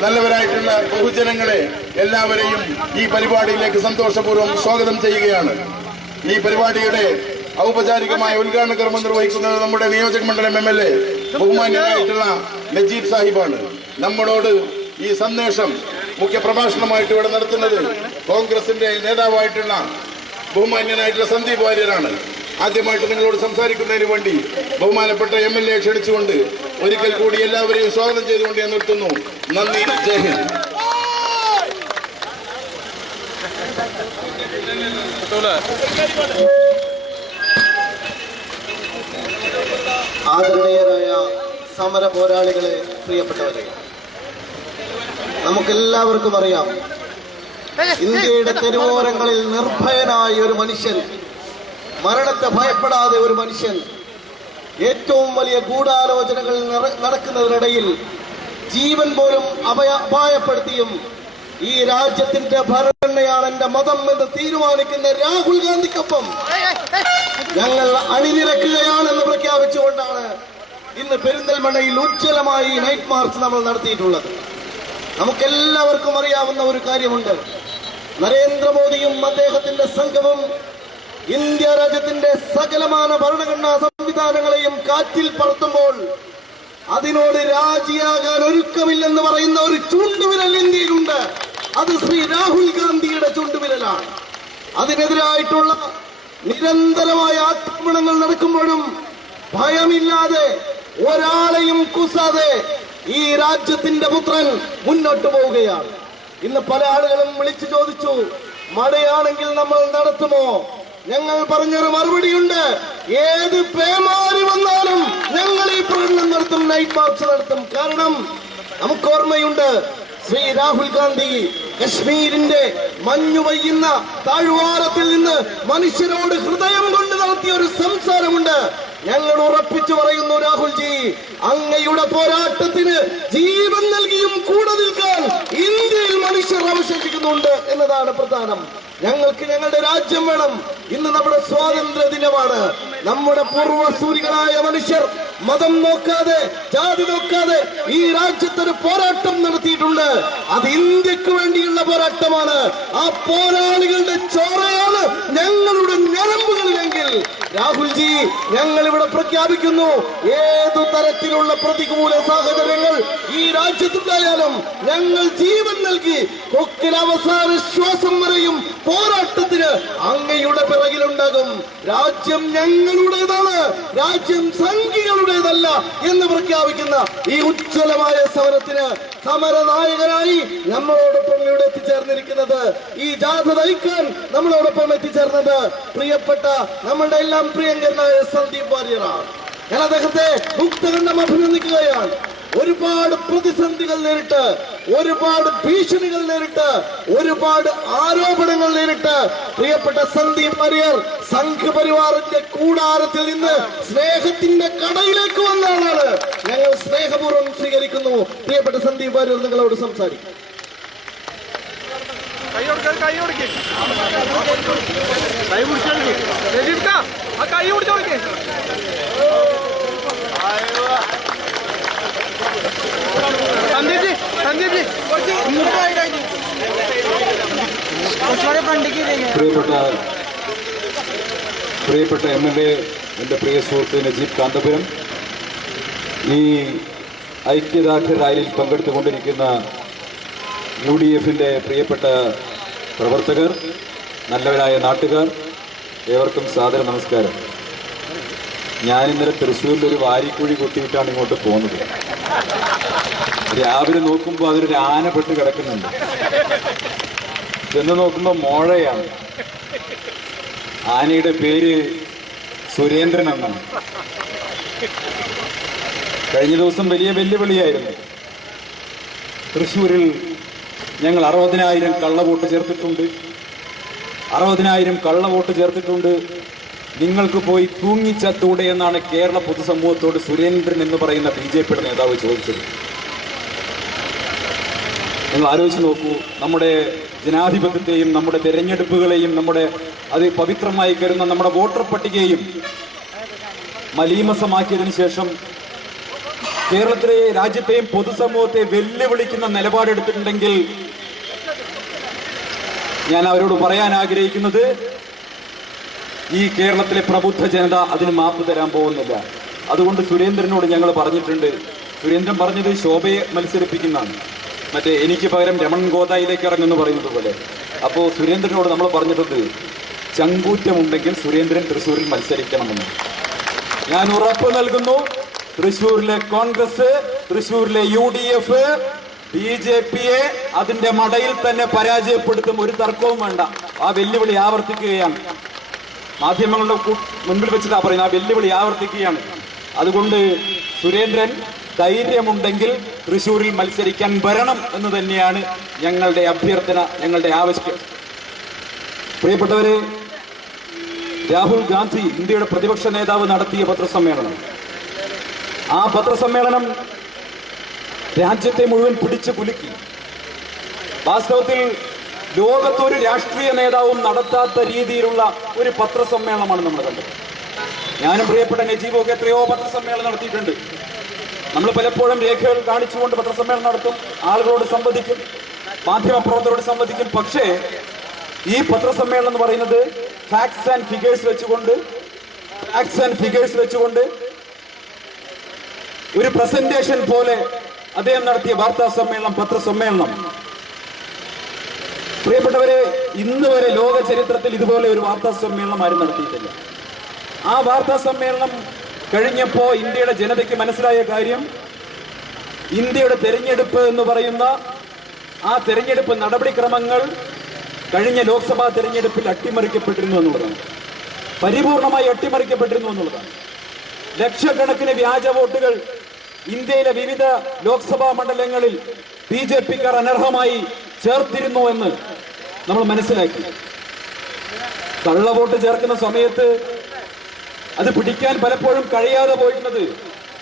നല്ലവരായിട്ടുള്ള ബഹുജനങ്ങളെ എല്ലാവരെയും ഈ പരിപാടിയിലേക്ക് സന്തോഷപൂർവ്വം സ്വാഗതം ചെയ്യുകയാണ്. ഈ പരിപാടിയുടെ ഔപചാരികമായ ഉദ്ഘാടന കർമ്മം നിർവഹിക്കുന്നത് നമ്മുടെ നിയോജക മണ്ഡലം MLA ബഹുമാന്യനായിട്ടുള്ള നജീബ് സാഹിബാണ്. നമ്മളോട് ഈ സന്ദേശം മുഖ്യ പ്രഭാഷണമായിട്ട് ഇവിടെ നടത്തുന്നത് കോൺഗ്രസിന്റെ നേതാവായിട്ടുള്ള ബഹുമാന്യനായിട്ടുള്ള സന്ദീപ് വാര്യരാണ്. ആദ്യമായിട്ട് നിങ്ങളോട് സംസാരിക്കുന്നതിന് വേണ്ടി ബഹുമാനപ്പെട്ട MLA ക്ഷണിച്ചുകൊണ്ട് ഒരിക്കൽ കൂടി എല്ലാവരെയും സ്വാഗതം ചെയ്തുകൊണ്ട് ഞാൻ നിർത്തുന്നു. നന്ദി, ജയ് ഹിന്ദ്. ആദരണീയരായ സമര പോരാളികളെ, പ്രിയപ്പെട്ടവരെ, നമുക്കെല്ലാവർക്കും അറിയാം, ഇന്ത്യയുടെ തെരുവോരങ്ങളിൽ നിർഭയനായ ഒരു മനുഷ്യൻ, മരണത്തെ ഭയപ്പെടാതെ ഒരു മനുഷ്യൻ, ഏറ്റവും വലിയ ഗൂഢാലോചനകൾ നടക്കുന്നതിനിടയിൽ ജീവൻ പോലും അപായപ്പെടുത്തിയും ഈ രാജ്യത്തിന്റെ ഭരണഘടനയാണ് എന്റെ മതം എന്ന് തീരുമാനിക്കുന്ന രാഹുൽ ഗാന്ധിക്കൊപ്പം ഞങ്ങൾ അണിനിരക്കുകയാണെന്ന് പ്രഖ്യാപിച്ചുകൊണ്ടാണ് ഇന്ന് പെരിന്തൽമണ്ണയിൽ ഉജ്ജ്വലമായി നൈറ്റ് മാർച്ച് നമ്മൾ നടത്തിയിട്ടുള്ളത്. നമുക്കെല്ലാവർക്കും അറിയാവുന്ന ഒരു കാര്യമുണ്ട്. നരേന്ദ്രമോദിയും അദ്ദേഹത്തിന്റെ സംഘവും ഇന്ത്യ രാജ്യത്തിന്റെ സകലമാന ഭരണഘടനാ സംവിധാനങ്ങളെയും കാറ്റിൽ പറത്തുമ്പോൾ അതിനോട് രാജിയാകാൻ ഒരുക്കമില്ലെന്ന് പറയുന്ന ഒരു ചൂണ്ടുവിരൽ ഇന്ത്യയിലുണ്ട്. അത് ശ്രീ രാഹുൽ ഗാന്ധിയുടെ ചൂണ്ടുവിരലാണ്. അതിനെതിരായിട്ടുള്ള നിരന്തരമായ ആക്രമണങ്ങൾ നടക്കുമ്പോഴും ഭയമില്ലാതെ, ഒരാളെയും കുസാതെ ഈ രാജ്യത്തിന്റെ പുത്രൻ മുന്നോട്ട് പോവുകയാണ്. ഇന്ന് പല ആളുകളും വിളിച്ചു ചോദിച്ചു, മഴയാണെങ്കിൽ നമ്മൾ നടത്തുമോ? ഞങ്ങൾ പറഞ്ഞൊരു മറുപടിയുണ്ട്. ഏത് പേമാരി വന്നാലും ഞങ്ങൾ ഈ പ്രകടനം നടത്തും, നൈറ്റ് മാർച്ച് നടത്തും. കാരണം നമുക്ക് ഓർമ്മയുണ്ട്, ശ്രീ രാഹുൽ ഗാന്ധി കശ്മീരിന്റെ മഞ്ഞു പെയ്യുന്ന താഴ്വാരത്തിൽ നിന്ന് മനുഷ്യരോട് ഹൃദയം കൊണ്ട് നടത്തിയ ഒരു സംസാരമുണ്ട്. ഞങ്ങൾ ഉറപ്പിച്ചു പറയുന്നു, രാഹുൽജി, അങ്ങയുടെ പോരാട്ടത്തിന് ജീവൻ നൽകിയും കൂടെ നിൽക്കാൻ ഇന്ത്യയിൽ മനുഷ്യർ അവശേഷിക്കുന്നുണ്ട് എന്നതാണ് പ്രധാനം. ഞങ്ങൾക്ക് ഞങ്ങളുടെ രാജ്യം വേണം. ഇന്ന് നമ്മുടെ സ്വാതന്ത്ര്യ ദിനമാണ്. നമ്മുടെ പൂർവ്വസൂരികളായ മനുഷ്യർ മതം നോക്കാതെ, ജാതി നോക്കാതെ ഈ രാജ്യത്തൊരു പോരാട്ടം നടത്തിയിട്ടുണ്ട്. അത് ഇന്ത്യക്ക് വേണ്ടിയുള്ള പോരാട്ടമാണ്. ആ പോരാളികളുടെ ചോരയാണ് ഞങ്ങളുടെ ഞരമ്പുകളിലെങ്കിൽ, രാഹുൽജി, ഞങ്ങൾ ഇവിടെ പ്രഖ്യാപിക്കുന്നു, ഏതു തരത്തിലുള്ള പ്രതികൂല സാഹചര്യങ്ങൾ ഈ രാജ്യത്തുണ്ടായാലും ഞങ്ങൾ ജീവൻ നൽകി കൊക്കിന് അവസാന ശ്വാസം വരെയും പോരാട്ടത്തിന് അങ്ങയുടെ പിറകിലുണ്ടാകും. രാജ്യം ഞങ്ങളുടേതാണ്, രാജ്യം സംഘികളുടേതല്ല എന്ന് പ്രഖ്യാപിക്കുന്ന ഈ ഉജ്ജ്വലമായ സമരത്തിന് സമരനായകനായി നമ്മളോടൊപ്പം ഇവിടെ എത്തിച്ചേർന്നിരിക്കുന്നത്, ഈ ജാഥ നയിക്കാൻ നമ്മളോടൊപ്പം എത്തിച്ചേർന്നത് പ്രിയപ്പെട്ട നമ്മളുടെ എല്ലാം പ്രിയങ്കരനായ സന്ദീപ് വാര്യരാണ്. ഞാൻ അദ്ദേഹത്തെ മുക്തകണ്ഠം അഭിനന്ദിക്കുകയാണ്. ഒരുപാട് പ്രതിസന്ധികൾ നേരിട്ട്, ഒരുപാട് ഭീഷണികൾ നേരിട്ട്, ഒരുപാട് ആരോപണങ്ങൾ നേരിട്ട് പ്രിയപ്പെട്ട സന്ദീപ് വാര്യർ സംഘപരിവാറിന്റെ കൂടാരത്തിൽ നിന്ന് സ്നേഹത്തിന്റെ കടയിലേക്ക് വന്ന ആളാണ്. ഞങ്ങൾ സ്നേഹപൂർവ്വം സ്വീകരിക്കുന്നു. പ്രിയപ്പെട്ട സന്ദീപ് വാര്യർ നിങ്ങളോട് സംസാരിക്കും. പ്രിയപ്പെട്ട MLA, എൻ്റെ പ്രിയ സുഹൃത്ത് നജീബ് കാന്തപുരം, ഈ ഐക്യദാർഢ്യ റാലിയിൽ പങ്കെടുത്തുകൊണ്ടിരിക്കുന്ന UDFിൻ്റെ പ്രിയപ്പെട്ട പ്രവർത്തകർ, നല്ലവരായ നാട്ടുകാർ, ഏവർക്കും സാദര നമസ്കാരം. ഞാൻ ഇന്നലെ തൃശ്ശൂരിലൊരു വാരിക്കുഴി കുത്തിയിട്ടാണ് ഇങ്ങോട്ട് പോകുന്നത്. രാവിലെ നോക്കുമ്പോൾ അതൊരു ആന പെട്ട് കിടക്കുന്നുണ്ട്. ചെന്ന് നോക്കുമ്പോൾ മോഴയാണ്. ആനയുടെ പേര് സുരേന്ദ്രൻ എന്നാണ്. കഴിഞ്ഞ ദിവസം വലിയ വെല്ലുവിളിയായിരുന്നു. തൃശ്ശൂരിൽ ഞങ്ങൾ 60,000 കള്ളവോട്ട് ചേർത്തിട്ടുണ്ട്. 60,000 കള്ളവോട്ട് ചേർത്തിട്ടുണ്ട്. നിങ്ങൾക്ക് പോയി തൂങ്ങിച്ചത്തൂടെ എന്നാണ് കേരള പൊതുസമൂഹത്തോട് സുരേന്ദ്രൻ എന്ന് പറയുന്ന BJPയുടെ നേതാവ് ചോദിച്ചത്. നിങ്ങൾ ആലോചിച്ച് നോക്കൂ. നമ്മുടെ ജനാധിപത്യത്തെയും നമ്മുടെ തെരഞ്ഞെടുപ്പുകളെയും നമ്മുടെ അത് പവിത്രമായി കരുതുന്ന നമ്മുടെ വോട്ടർ പട്ടികയെയും മലീമസമാക്കിയതിനു ശേഷം കേരളത്തിലെ രാജ്യത്തെയും പൊതുസമൂഹത്തെ വെല്ലുവിളിക്കുന്ന നിലപാടെടുത്തിട്ടുണ്ടെങ്കിൽ ഞാൻ അവരോട് പറയാൻ ആഗ്രഹിക്കുന്നത്, ഈ കേരളത്തിലെ പ്രബുദ്ധ ജനത അതിന് മാപ്പ് തരാൻ പോകുന്നില്ല. അതുകൊണ്ട് സുരേന്ദ്രനോട് ഞങ്ങൾ പറഞ്ഞിട്ടുണ്ട്. സുരേന്ദ്രൻ പറഞ്ഞത് ശോഭയെ മത്സരിപ്പിക്കുന്നതാണ്, മറ്റേ എനിക്ക് പകരം രമൺ ഗോദായിലേക്ക് ഇറങ്ങുമെന്ന് പറയുന്നത് പോലെ. അപ്പോൾ സുരേന്ദ്രനോട് നമ്മൾ പറഞ്ഞിട്ടുണ്ട്, ചങ്കൂറ്റമുണ്ടെങ്കിൽ സുരേന്ദ്രൻ തൃശ്ശൂരിൽ മത്സരിക്കണമെന്ന്. ഞാൻ ഉറപ്പ് നൽകുന്നു, തൃശ്ശൂരിലെ കോൺഗ്രസ്, തൃശ്ശൂരിലെ UDF BJPയെ അതിന്റെ മടയിൽ തന്നെ പരാജയപ്പെടുത്തും. ഒരു തർക്കവും വേണ്ട. ആ വെല്ലുവിളി ആവർത്തിക്കുകയാണ്. മാധ്യമങ്ങളുടെ മുൻപിൽ വെച്ചിട്ടാ പറയുന്നത്. ആ വെല്ലുവിളി ആവർത്തിക്കുകയാണ്. അതുകൊണ്ട് സുരേന്ദ്രൻ ധൈര്യമുണ്ടെങ്കിൽ തൃശ്ശൂരിൽ മത്സരിക്കാൻ വരണം എന്ന് തന്നെയാണ് ഞങ്ങളുടെ അഭ്യർത്ഥന, ഞങ്ങളുടെ ആവശ്യം. പ്രിയപ്പെട്ടവരെ, രാഹുൽ ഗാന്ധി ഇന്ത്യയുടെ പ്രതിപക്ഷ നേതാവ് നടത്തിയ പത്രസമ്മേളനം, ആ പത്രസമ്മേളനം രാജ്യത്തെ മുഴുവൻ പിടിച്ചു കുലുക്കി. വാസ്തവത്തിൽ ലോകത്തൊരു രാഷ്ട്രീയ നേതാവും നടത്താത്ത രീതിയിലുള്ള ഒരു പത്രസമ്മേളനമാണ് നമ്മൾ കണ്ടത്. ഞാനും പ്രിയപ്പെട്ട നജീബൊക്കെ എത്രയോ പത്രസമ്മേളനം നടത്തിയിട്ടുണ്ട്. നമ്മൾ പലപ്പോഴും രേഖകൾ കാണിച്ചുകൊണ്ട് പത്രസമ്മേളനം നടത്തും, ആളുകളോട് സംവദിക്കും, മാധ്യമപ്രവർത്തകരോട് സംവദിക്കും. പക്ഷേ ഈ പത്രസമ്മേളനം എന്ന് പറയുന്നത് ഫാക്ട്സ് ആൻഡ് ഫിഗേഴ്സ് വെച്ചുകൊണ്ട് ഒരു പ്രസന്റേഷൻ പോലെ അദ്ദേഹം നടത്തിയ വാർത്താ സമ്മേളനം, പത്രസമ്മേളനം. പ്രിയപ്പെട്ടവരെ, ഇന്ന് വരെ ലോക ചരിത്രത്തിൽ ഇതുപോലെ ഒരു വാർത്താ സമ്മേളനം ആരും നടത്തിയിട്ടില്ല. ആ വാർത്താ സമ്മേളനം കഴിഞ്ഞപ്പോൾ ഇന്ത്യയുടെ ജനതയ്ക്ക് മനസ്സിലായ കാര്യം, ഇന്ത്യയുടെ തെരഞ്ഞെടുപ്പ് എന്ന് പറയുന്ന ആ തെരഞ്ഞെടുപ്പ് നടപടിക്രമങ്ങൾ കഴിഞ്ഞ ലോക്സഭാ തെരഞ്ഞെടുപ്പിൽ അട്ടിമറിക്കപ്പെട്ടിരുന്നു എന്നുള്ളതാണ്. പരിപൂർണമായി അട്ടിമറിക്കപ്പെട്ടിരുന്നു എന്നുള്ളതാണ്. ലക്ഷക്കണക്കിന് വ്യാജ വോട്ടുകൾ ഇന്ത്യയിലെ വിവിധ ലോക്സഭാ മണ്ഡലങ്ങളിൽ BJPക്കാർ അനർഹമായി ചേർത്തിരുന്നു എന്ന് നമ്മൾ മനസ്സിലാക്കി. കള്ളവോട്ട് ചേർക്കുന്ന സമയത്ത് അത് പിടിക്കാൻ പലപ്പോഴും കഴിയാതെ പോയിട്ടുള്ളത്.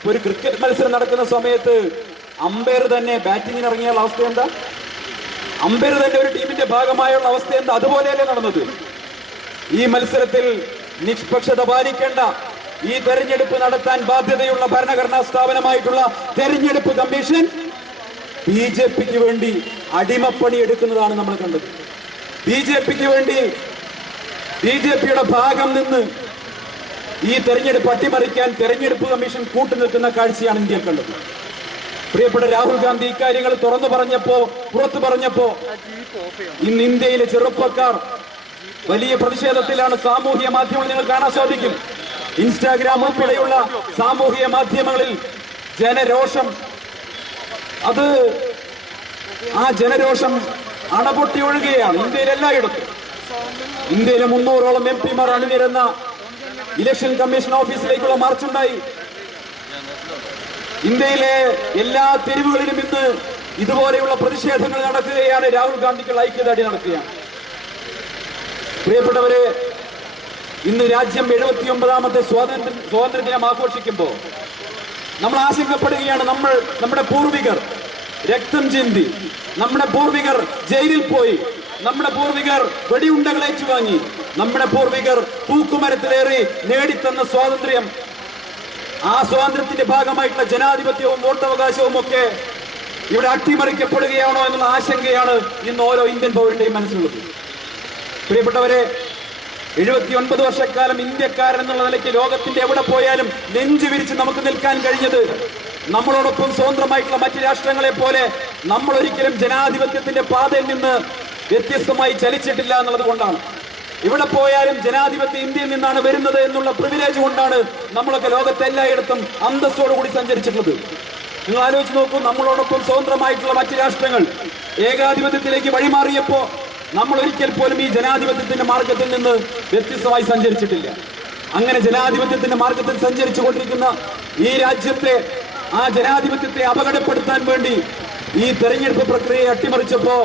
ഒരു ക്രിക്കറ്റ് മത്സരം നടക്കുന്ന സമയത്ത് അമ്പയർ തന്നെ ബാറ്റിങ്ങിന് ഇറങ്ങിയ അവസ്ഥ എന്താ? അമ്പയർ തന്നെ ഒരു ടീമിന്റെ ഭാഗമായുള്ള അവസ്ഥ എന്താ? അതുപോലെയല്ലേ നടന്നത്. ഈ മത്സരത്തിൽ നിഷ്പക്ഷത പാലിക്കേണ്ട, ഈ തെരഞ്ഞെടുപ്പ് നടത്താൻ ബാധ്യതയുള്ള ഭരണഘടനാ സ്ഥാപനമായിട്ടുള്ള തെരഞ്ഞെടുപ്പ് കമ്മീഷൻ BJPക്ക് വേണ്ടി അടിമപ്പണി എടുക്കുന്നതാണ് നമ്മൾ കണ്ടത്. BJPക്ക് വേണ്ടി BJPയുടെ ഭാഗം നിന്ന് ഈ തെരഞ്ഞെടുപ്പ് അട്ടിമറിക്കാൻ തെരഞ്ഞെടുപ്പ് കമ്മീഷൻ കൂട്ടുനിൽക്കുന്ന കാഴ്ചയാണ് ഇന്ത്യയിൽ കണ്ടത്. പ്രിയപ്പെട്ട രാഹുൽ ഗാന്ധി ഇക്കാര്യങ്ങൾ പുറത്തു പറഞ്ഞപ്പോ ഇന്ന് ഇന്ത്യയിലെ ചെറുപ്പക്കാർ വലിയ പ്രതിഷേധത്തിലാണ്. സാമൂഹ്യ മാധ്യമങ്ങൾ നിങ്ങൾ കാണാൻ സാധിക്കും. ഇൻസ്റ്റാഗ്രാം ഉൾപ്പെടെയുള്ള സാമൂഹിക മാധ്യമങ്ങളിൽ ജനരോഷം, ആ ജനരോഷം അണപൊട്ടി ഒഴുകുകയാണ് ഇന്ത്യയിൽ എല്ലായിടത്തും. ഇന്ത്യയിലെ 300ഓളം MP അണിനിരന്ന ഇലക്ഷൻ കമ്മീഷൻ ഓഫീസിലേക്കുള്ള മാർച്ചുണ്ടായി. ഇന്ത്യയിലെ എല്ലാ തെരുവുകളിലും ഇന്ന് ഇതുപോലെയുള്ള പ്രതിഷേധങ്ങൾ നടക്കുകയാണ്. രാഹുൽ ഗാന്ധിക്കുള്ള ഐക്യദാർഢ്യം നടക്കുകയാണ്. പ്രിയപ്പെട്ടവരെ, ഇന്ന് രാജ്യം 79ാമത്തെ സ്വാതന്ത്ര്യ ദിനം ആഘോഷിക്കുമ്പോൾ നമ്മൾ ആശങ്കപ്പെടുകയാണ്. നമ്മുടെ പൂർവികർ രക്തം ചിന്തി, നമ്മുടെ പൂർവികർ ജയിലിൽ പോയി, നമ്മുടെ പൂർവികർ വെടിയുണ്ടകൾ ഏറ്റുവാങ്ങി, നമ്മുടെ പൂർവികർ തൂക്കുമരത്തിലേറി നേടിത്തന്ന സ്വാതന്ത്ര്യം, ആ സ്വാതന്ത്ര്യത്തിന്റെ ഭാഗമായിട്ടുള്ള ജനാധിപത്യവും വോട്ടവകാശവും ഒക്കെ ഇവിടെ അട്ടിമറിക്കപ്പെടുകയാണോ എന്നുള്ള ആശങ്കയാണ് ഇന്ന് ഓരോ ഇന്ത്യൻ പൗരന്റെയും മനസ്സിലുള്ളത്. പ്രിയപ്പെട്ടവരെ, 79 വർഷക്കാലം ഇന്ത്യക്കാരൻ എന്നുള്ള നിലയ്ക്ക് ലോകത്തിന്റെ എവിടെ പോയാലും നെഞ്ചു വിരിച്ച് നമുക്ക് നിൽക്കാൻ കഴിഞ്ഞത് നമ്മളോടൊപ്പം സ്വതന്ത്രമായിട്ടുള്ള മറ്റ് രാഷ്ട്രങ്ങളെ പോലെ നമ്മൾ ഒരിക്കലും ജനാധിപത്യത്തിന്റെ പാതയിൽ നിന്ന് വ്യത്യസ്തമായി ചലിച്ചിട്ടില്ല എന്നുള്ളത് കൊണ്ടാണ്. ഇവിടെ പോയാലും ജനാധിപത്യം ഇന്ത്യയിൽ നിന്നാണ് വരുന്നത് എന്നുള്ള പ്രിവിലേജ് കൊണ്ടാണ് നമ്മളൊക്കെ ലോകത്തെ എല്ലായിടത്തും അന്തസ്സോടുകൂടി സഞ്ചരിച്ചിട്ടുള്ളത്. നിങ്ങൾ ആലോചിച്ച് നോക്കൂ, നമ്മളോടൊപ്പം സ്വതന്ത്രമായിട്ടുള്ള മറ്റ് രാഷ്ട്രങ്ങൾ ഏകാധിപത്യത്തിലേക്ക് വഴിമാറിയപ്പോ നമ്മൾ ഒരിക്കൽ പോലും ഈ ജനാധിപത്യത്തിന്റെ മാർഗത്തിൽ നിന്ന് വ്യത്യസ്തമായി സഞ്ചരിച്ചിട്ടില്ല. അങ്ങനെ ജനാധിപത്യത്തിന്റെ മാർഗത്തിൽ സഞ്ചരിച്ചു കൊണ്ടിരിക്കുന്ന ഈ രാജ്യത്തെ, ആ ജനാധിപത്യത്തെ അപകടപ്പെടുത്താൻ വേണ്ടി ഈ തെരഞ്ഞെടുപ്പ് പ്രക്രിയയെ അട്ടിമറിച്ചപ്പോ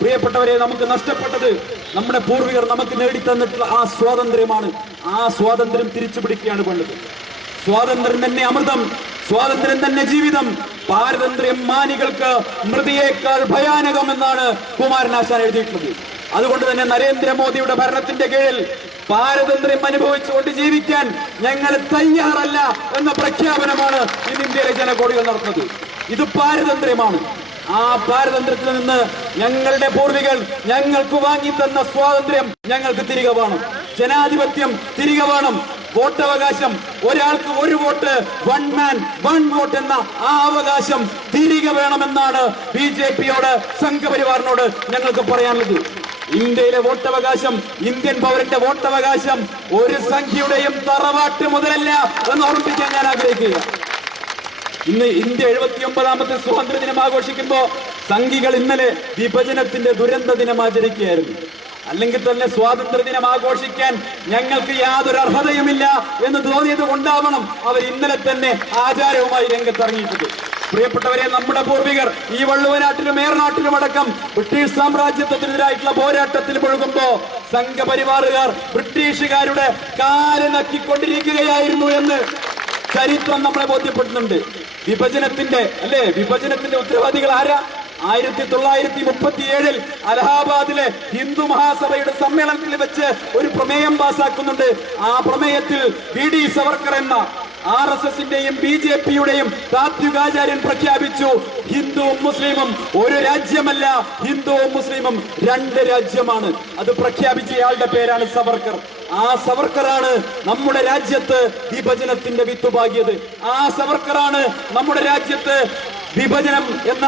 പ്രിയപ്പെട്ടവരെ, നമുക്ക് നഷ്ടപ്പെട്ടത് നമ്മുടെ പൂർവികർ നമുക്ക് നേടിത്തന്നിട്ടുള്ള ആ സ്വാതന്ത്ര്യമാണ്. ആ സ്വാതന്ത്ര്യം തിരിച്ചു പിടിക്കുകയാണ് വേണ്ടത്. സ്വാതന്ത്ര്യം തന്നെ അമൃതം, സ്വാതന്ത്ര്യം തന്നെ ജീവിതം, പാരതന്ത്ര്യം മാനികൾക്ക് മൃതിയേക്കാൾ ഭയാനകമെന്നാണ് കുമാരനാശാൻ എഴുതിയിട്ടുള്ളത്. അതുകൊണ്ട് തന്നെ നരേന്ദ്രമോദിയുടെ ഭരണത്തിന്റെ കീഴിൽ പാരതന്ത്ര്യം അനുഭവിച്ചുകൊണ്ട് ജീവിക്കാൻ ഞങ്ങൾ തയ്യാറല്ല എന്ന പ്രഖ്യാപനമാണ് ഇന്ന് ഇന്ത്യയിലെ ജനകോടികൾ നടത്തുന്നത്. ഇത് പാരതന്ത്ര്യമാണ്. ആ പാരതന്ത്ര്യത്തിൽ നിന്ന് ഞങ്ങളുടെ പൂർവികർ ഞങ്ങൾക്ക് വാങ്ങിത്തന്ന സ്വാതന്ത്ര്യം ഞങ്ങൾക്ക് തിരികെ വേണം. ജനാധിപത്യം തിരികെ വേണം. വോട്ടവകാശം, ഒരാൾക്ക് ഒരു vote, one man one vote എന്ന ആ അവകാശം തിരികെ വേണമെന്നാണ് BJP-യോട്, സംഘപരിവാറിനോട് ഞങ്ങൾക്ക് പറയാനുള്ളത്. ഇന്ത്യയിലെ വോട്ടവകാശം, ഇന്ത്യൻ പൗരന്റെ വോട്ടവകാശം ഒരു സംഖ്യയുടെയും തറവാട്ട് മുതലല്ല എന്ന് ഓർമ്മിപ്പിക്കാൻ ഞാൻ ആഗ്രഹിക്കുക. ഇന്ന് ഇന്ത്യ 79ാമത്തെ സ്വാതന്ത്ര്യ ദിനം ആഘോഷിക്കുമ്പോ സംഘികൾ ഇന്നലെ വിഭജനത്തിന്റെ ദുരന്ത ദിനം ആചരിക്കുകയായിരുന്നു. അല്ലെങ്കിൽ തന്നെ സ്വാതന്ത്ര്യ ദിനം ആഘോഷിക്കാൻ ഞങ്ങൾക്ക് യാതൊരു അർഹതയുമില്ല എന്ന് തോന്നിയത് കൊണ്ടാവണം അവർ ഇന്നലെ തന്നെ ആചാരവുമായി രംഗത്തിറങ്ങിയിട്ടത്. പ്രിയപ്പെട്ടവരെ, നമ്മുടെ പൂർവികർ ഈ വള്ളുവനാട്ടിലും ഏറനാട്ടിലും അടക്കം ബ്രിട്ടീഷ് സാമ്രാജ്യത്വത്തിനെതിരായിട്ടുള്ള പോരാട്ടത്തിൽ മുഴുകുമ്പോ സംഘപരിവാറുകാർ ബ്രിട്ടീഷുകാരുടെ കാല് നക്കിക്കൊണ്ടിരിക്കുകയായിരുന്നു എന്ന് ചരിത്രം നമ്മളെ ബോധ്യപ്പെടുന്നുണ്ട്. വിഭജനത്തിന്റെ ഉത്തരവാദികൾ ആരാ? 1937 അലഹാബാദിലെ ഹിന്ദു മഹാസഭയുടെ സമ്മേളനത്തിൽ വെച്ച് ഒരു പ്രമേയം പാസാക്കുന്നുണ്ട്. ആ പ്രമേയത്തിൽ VD സവർക്കർ എന്ന RSSന്റെയും BJP-യുടെയും താത്വികാചാര്യൻ പ്രഖ്യാപിച്ചു, ഹിന്ദുവും മുസ്ലിമും ഒരു രാജ്യമല്ല, ഹിന്ദുവും മുസ്ലിമും രണ്ട് രാജ്യമാണ്. അത് പ്രഖ്യാപിച്ചയാളുടെ പേരാണ് സവർക്കർ. ആ സവർക്കറാണ് നമ്മുടെ രാജ്യത്ത് വിഭജനത്തിന്റെ വിത്തുപാകിയത്. ആ സവർക്കറാണ് നമ്മുടെ രാജ്യത്ത് വിഭജനം എന്ന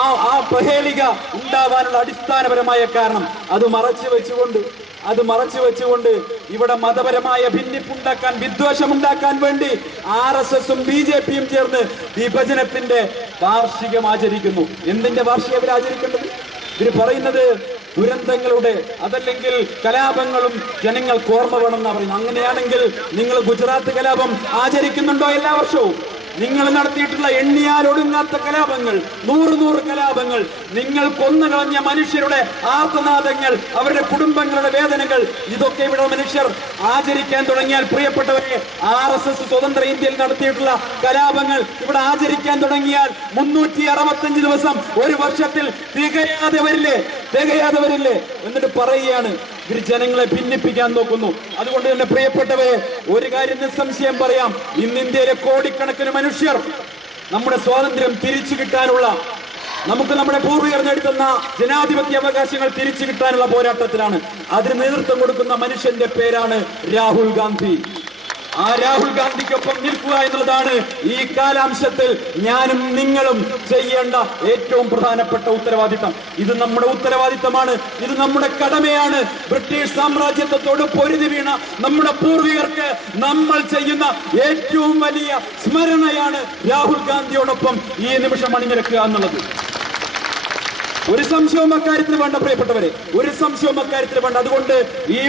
ആ പ്രഹേളിക ഉണ്ടാവാനുള്ള അടിസ്ഥാനപരമായ കാരണം. അത് മറച്ചു വെച്ചുകൊണ്ട് ഇവിടെ മതപരമായ ഭിന്നിപ്പുണ്ടാക്കാൻ, വിദ്വേഷമുണ്ടാക്കാൻ വേണ്ടി RSSും BJP-യും ചേർന്ന് വിഭജനത്തിന്റെ വാർഷികം ആചരിക്കുന്നു. എന്തിന്റെ വാർഷികം അവർ ആചരിക്കേണ്ടത്? ഇവർ പറയുന്നത് ദുരന്തങ്ങളുടെ, അതല്ലെങ്കിൽ കലാപങ്ങളും ജനങ്ങൾക്ക് ഓർമ്മ വേണമെന്നാണ് പറയുന്നത്. അങ്ങനെയാണെങ്കിൽ നിങ്ങൾ ഗുജറാത്ത് കലാപം ആചരിക്കുന്നുണ്ടോ എല്ലാ വർഷവും? നിങ്ങൾ നടത്തിയിട്ടുള്ള എണ്ണിയാൽ ഒടുങ്ങാത്ത കലാപങ്ങൾ, 100 കലാപങ്ങൾ, നിങ്ങൾ കൊന്നുകളഞ്ഞ മനുഷ്യരുടെ ആർത്തനാദങ്ങൾ, അവരുടെ കുടുംബങ്ങളുടെ വേദനകൾ, ഇതൊക്കെ ഇവിടെ മനുഷ്യർ ആചരിക്കാൻ തുടങ്ങിയാൽ പ്രിയപ്പെട്ടവരെ, RSS സ്വതന്ത്ര ഇന്ത്യയിൽ നടത്തിയിട്ടുള്ള കലാപങ്ങൾ ഇവിടെ ആചരിക്കാൻ തുടങ്ങിയാൽ 365 ദിവസം ഒരു വർഷത്തിൽ തികയാതെ വരില്ലേ? എന്നിട്ട് പറയുകയാണ് ഇവർ ജനങ്ങളെ ഭിന്നിപ്പിക്കാൻ നോക്കുന്നു. അതുകൊണ്ട് തന്നെ പ്രിയപ്പെട്ടവരെ, ഒരു കാര്യം നിസ്സംശയം പറയാം, ഇന്ന് ഇന്ത്യയിലെ കോടിക്കണക്കിന് മനുഷ്യർ നമ്മുടെ സ്വാതന്ത്ര്യം തിരിച്ചു കിട്ടാനുള്ള, നമുക്ക് നമ്മുടെ പൂർവികർ നേടുന്ന ജനാധിപത്യ അവകാശങ്ങൾ തിരിച്ചു കിട്ടാനുള്ള പോരാട്ടത്തിലാണ്. അതിന് നേതൃത്വം കൊടുക്കുന്ന മനുഷ്യന്റെ പേരാണ് രാഹുൽ ഗാന്ധി. ആ രാഹുൽ ഗാന്ധിക്കൊപ്പം നിൽക്കുക എന്നുള്ളതാണ് ഈ കാലാംശത്തിൽ ഞാനും നിങ്ങളും ചെയ്യേണ്ട ഏറ്റവും പ്രധാനപ്പെട്ട ഉത്തരവാദിത്തം. ഇത് നമ്മുടെ ഉത്തരവാദിത്തമാണ്, ഇത് നമ്മുടെ കടമയാണ്. ബ്രിട്ടീഷ് സാമ്രാജ്യത്വത്തോട് പൊരുതി വീണ നമ്മുടെ പൂർവികർക്ക് നമ്മൾ ചെയ്യുന്ന ഏറ്റവും വലിയ സ്മരണയാണ് രാഹുൽ ഗാന്ധിയോടൊപ്പം ഈ നിമിഷം അണിനിരക്കുക എന്നുള്ളത്. ഒരു സംശയവും അക്കാര്യത്തിൽ വേണ്ട പ്രിയപ്പെട്ടവരെ, ഒരു സംശയവും അക്കാര്യത്തിൽ വേണ്ട. അതുകൊണ്ട് ഈ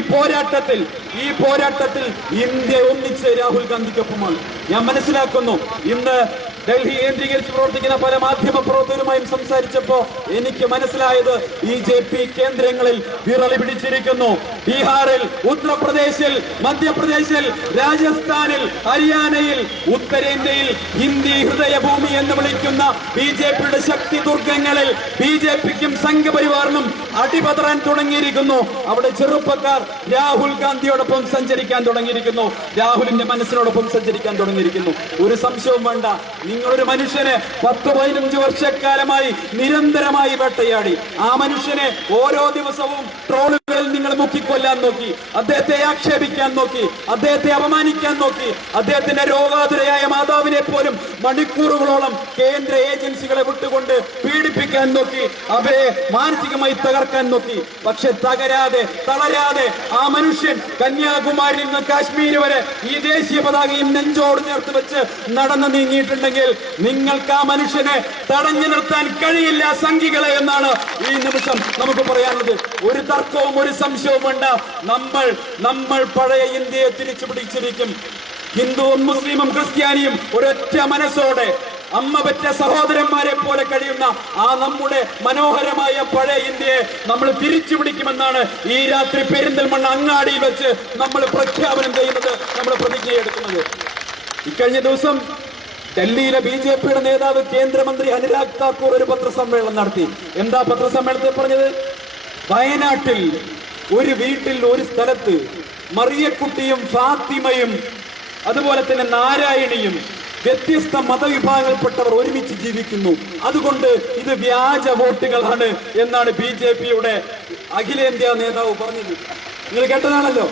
പോരാട്ടത്തിൽ ഇന്ത്യ ഒന്നിച്ച് രാഹുൽ ഗാന്ധിക്കൊപ്പമാണ്. ഞാൻ മനസ്സിലാക്കുന്നു, ഇന്ന് ഡൽഹി കേന്ദ്രീകരിച്ച് പ്രവർത്തിക്കുന്ന പല മാധ്യമ പ്രവർത്തകരുമായും സംസാരിച്ചപ്പോ എനിക്ക് മനസ്സിലായത് BJP കേന്ദ്രങ്ങളിൽ വിറളി പിടിച്ചിരിക്കുന്നു. ബീഹാറിൽ, ഉത്തർപ്രദേശിൽ, മധ്യപ്രദേശിൽ, രാജസ്ഥാനിൽ, ഹരിയാനയിൽ, ഉത്തരേന്ത്യയിൽ ഹിന്ദി ഹൃദയഭൂമി എന്ന് വിളിക്കുന്ന BJP-യുടെ ശക്തി ദുർഗങ്ങളിൽ BJP-ക്കും സംഘപരിവാറിനും അടിപതറാൻ തുടങ്ങിയിരിക്കുന്നു. അവിടെ ചെറുപ്പക്കാർ രാഹുൽ ഗാന്ധിയോടൊപ്പം സഞ്ചരിക്കാൻ തുടങ്ങിയിരിക്കുന്നു, രാഹുലിന്റെ മനസ്സിനോടൊപ്പം സഞ്ചരിക്കാൻ തുടങ്ങിയിരിക്കുന്നു. ഒരു സംശയവും വേണ്ട, നിങ്ങളൊരു മനുഷ്യനെ 10-15 വർഷക്കാലമായി നിരന്തരമായി വേട്ടയാടി. ആ മനുഷ്യനെ ഓരോ ദിവസവും ട്രോളുകളിൽ നിങ്ങൾ മുക്കിക്കൊല്ലാൻ നോക്കി, അദ്ദേഹത്തെ ആക്ഷേപിക്കാൻ നോക്കി, അദ്ദേഹത്തെ അപമാനിക്കാൻ നോക്കി, അദ്ദേഹത്തിന്റെ രോഗാതുരയായ മാതാവിനെ പോലും മണിക്കൂറുകളോളം കേന്ദ്ര ഏജൻസികളെ വിട്ടുകൊണ്ട് പീഡിപ്പിക്കാൻ നോക്കി, അവരെ മാനസികമായി തകർക്കാൻ നോക്കി. പക്ഷെ തളരാതെ ആ മനുഷ്യൻ കന്യാകുമാരിയിൽ നിന്ന് കാശ്മീർ വരെ ഈ ദേശീയ പതാകയും നെഞ്ചോട് ചേർത്ത് വെച്ച് നടന്നു നീങ്ങിയിട്ടുണ്ടെങ്കിൽ നിങ്ങൾക്ക് ആ മനുഷ്യനെ തടഞ്ഞു നിർത്താൻ കഴിയില്ല സംഘികളെ എന്നാണ് ഈ നിമിഷം നമുക്ക് പറയാനുള്ളത്. ഒരു തർക്കവും ഒരു സംശയവും വേണ്ട. നമ്മൾ പഴയ ഇന്ത്യയെ തിരിച്ചു പിടിച്ചിരിക്കും. ഹിന്ദുവും മുസ്ലിമും ക്രിസ്ത്യാനിയും ഒരൊറ്റ മനസ്സോടെ അമ്മ പെറ്റ സഹോദരന്മാരെ പോലെ കഴിയുന്ന ആ നമ്മുടെ മനോഹരമായ പഴയ ഇന്ത്യയെ നമ്മൾ തിരിച്ചു പിടിക്കുമെന്നാണ് ഈ രാത്രി പെരിന്തൽമണ്ണ അങ്ങാടിയിൽ വെച്ച് നമ്മൾ പ്രഖ്യാപനം ചെയ്യുന്നത്, നമ്മൾ പ്രതിജ്ഞയെടുക്കുന്നത്. ഇക്കഴിഞ്ഞ ദിവസം ഡൽഹിയിലെ BJPയുടെ നേതാവ് കേന്ദ്രമന്ത്രി അനുരാഗ് താക്കൂർ ഒരു പത്രസമ്മേളനം നടത്തി. എന്താ പത്രസമ്മേളനത്തിൽ പറഞ്ഞത്? വയനാട്ടിൽ ഒരു വീട്ടിൽ ഒരു സ്ഥലത്ത് മറിയക്കുട്ടിയും ഫാത്തിമയും അതുപോലെ തന്നെ നാരായണിയും വ്യത്യസ്ത മതവിഭാഗങ്ങളിൽപ്പെട്ടവർ ഒരുമിച്ച് ജീവിക്കുന്നു, അതുകൊണ്ട് ഇത് വ്യാജ വോട്ടുകളാണ് എന്നാണ് BJPയുടെ അഖിലേന്ത്യാ നേതാവ് പറഞ്ഞത്. നിങ്ങൾ കേട്ടതാണല്ലോ.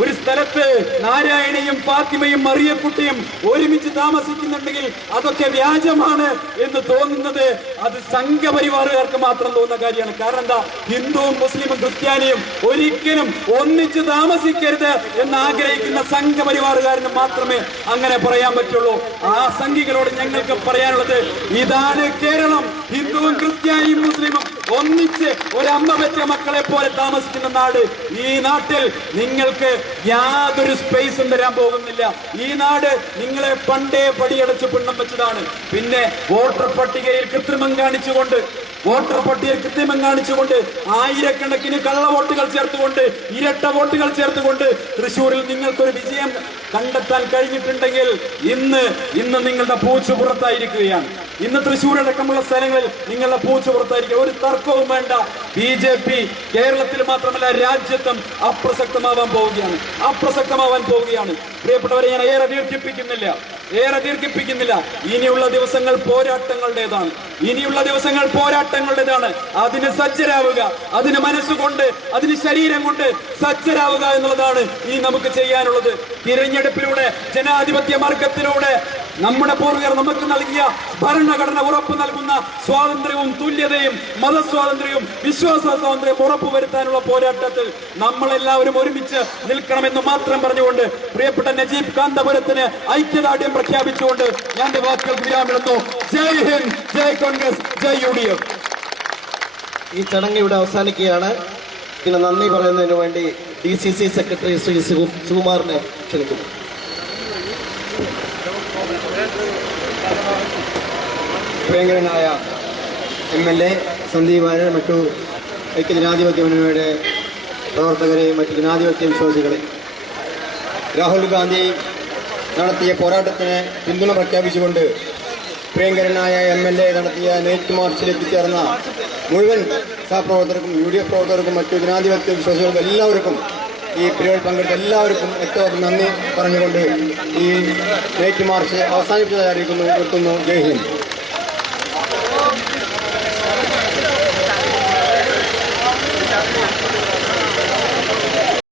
ഒരു സ്ഥലത്ത് നാരായണിയും ഫാത്തിമയും മറിയക്കുട്ടിയും ഒരുമിച്ച് താമസിക്കുന്നുണ്ടെങ്കിൽ അതൊക്കെ വ്യാജമാണ് എന്ന് തോന്നുന്നത് അത് സംഘപരിവാറുകാർക്ക് മാത്രം തോന്നുന്ന കാര്യമാണ്. കാരണം എന്താ? ഹിന്ദുവും മുസ്ലിമും ക്രിസ്ത്യാനിയും ഒരിക്കലും ഒന്നിച്ച് താമസിക്കരുത് എന്ന് ആഗ്രഹിക്കുന്ന സംഘപരിവാറുകാരന് മാത്രമേ അങ്ങനെ പറയാൻ പറ്റുള്ളൂ. ആ സംഘികളോട് ഞങ്ങൾക്ക് പറയാനുള്ളത് ഇതാണ് കേരളം. ഹിന്ദുവും ക്രിസ്ത്യാനിയും മുസ്ലിമും ഒന്നിച്ച് ഒരമ്മ പെറ്റ മക്കളെ പോലെ താമസിക്കുന്ന നാട്. ഈ നാട്ടിൽ നിങ്ങൾക്ക് യാതൊരു സ്പേസും തരാൻ പോകുന്നില്ല. ഈ നാട് നിങ്ങളെ പണ്ടേ പടിയടച്ച് പിണ്ണം വെച്ചതാണ്. പിന്നെ വോട്ടർ പട്ടികയിൽ കൃത്രിമം കാണിച്ചുകൊണ്ട് ആയിരക്കണക്കിന് കള്ളവോട്ടുകൾ ചേർത്തുകൊണ്ട് ഇരട്ട വോട്ടുകൾ ചേർത്തുകൊണ്ട് തൃശ്ശൂരിൽ നിങ്ങൾക്കൊരു വിജയം കണ്ടെത്താൻ കഴിഞ്ഞിട്ടുണ്ടെങ്കിൽ ഇന്ന് നിങ്ങളുടെ പൂച്ചു പുറത്തായിരിക്കുകയാണ്. ഇന്ന് തൃശ്ശൂർ അടക്കമുള്ള സ്ഥലങ്ങളിൽ നിങ്ങളുടെ പൂച്ചു പുറത്തായിരിക്കുക. ഒരു തർക്കവും വേണ്ട. BJP കേരളത്തിൽ മാത്രമല്ല രാജ്യത്തും അപ്രസക്തമാവാൻ പോവുകയാണ്. പ്രിയപ്പെട്ടവരെ, ഞാൻ ഏറെ ദീർഘിപ്പിക്കുന്നില്ല. ഇനിയുള്ള ദിവസങ്ങൾ പോരാട്ടങ്ങളുടേതാണ്. അതിന് സജ്ജരാവുക, അതിന് മനസ്സുകൊണ്ട്, അതിന് ശരീരം കൊണ്ട് സജ്ജരാവുക എന്നുള്ളതാണ് ഈ നമുക്ക് ചെയ്യാനുള്ളത്. തിരഞ്ഞെടുപ്പിലൂടെ, ജനാധിപത്യ മാർഗത്തിലൂടെ നമ്മുടെ പൂർവികർ നമുക്ക് നൽകിയ ഭരണഘടന ഉറപ്പു നൽകുന്ന സ്വാതന്ത്ര്യവും തുല്യതയും മതസ്വാതന്ത്ര്യവും വിശ്വാസ സ്വാതന്ത്ര്യവും ഉറപ്പുവരുത്താനുള്ള പോരാട്ടത്തിൽ നമ്മളെല്ലാവരും ഒരുമിച്ച് നിൽക്കണമെന്ന് മാത്രം പറഞ്ഞുകൊണ്ട് പ്രിയപ്പെട്ട നജീബ് കാന്തപുരത്തിന് ഐക്യദാർഢ്യം പ്രഖ്യാപിച്ചുകൊണ്ട് ഞാൻ എന്റെ വാക്കുകൾക്ക് വിരാമിടുന്നു. ജയ് ഹിന്ദ്, ജയ് കോൺഗ്രസ്, ജയ് UDF. ഈ ചടങ്ങ് ഇവിടെ അവസാനിക്കുകയാണ്. ഇതിന് നന്ദി പറയുന്നതിന് വേണ്ടി DCC സെക്രട്ടറി ശ്രീ സുകുമാറിനെ ക്ഷണിക്കുന്നു. പ്രിയങ്കരനായ MLA സന്ദീപ് വാര്യർ, മറ്റു ഐക്യജനാധിപത്യ മുന്നണിയുടെ പ്രവർത്തകരെയും മറ്റു ജനാധിപത്യ വിശ്വാസികളെ, രാഹുൽ ഗാന്ധി നടത്തിയ പോരാട്ടത്തിന് പിന്തുണ പ്രഖ്യാപിച്ചുകൊണ്ട് പ്രിയങ്കരനായ MLA നടത്തിയ നൈറ്റ് മാർച്ചിൽ എത്തിച്ചേർന്ന മുഴുവൻ സഹപ്രവർത്തകർക്കും UDF പ്രവർത്തകർക്കും മറ്റു ജനാധിപത്യ വിശ്വാസികൾക്കും എല്ലാവർക്കും ഈ പരിപാടി പങ്കെടുത്ത എല്ലാവർക്കും ഏറ്റവും നന്ദി പറഞ്ഞുകൊണ്ട് ഈ നൈറ്റ് മാർച്ച് അവസാനിപ്പിച്ചതായി അറിയിക്കുന്നു. ജയ് ഹിന്ദ്.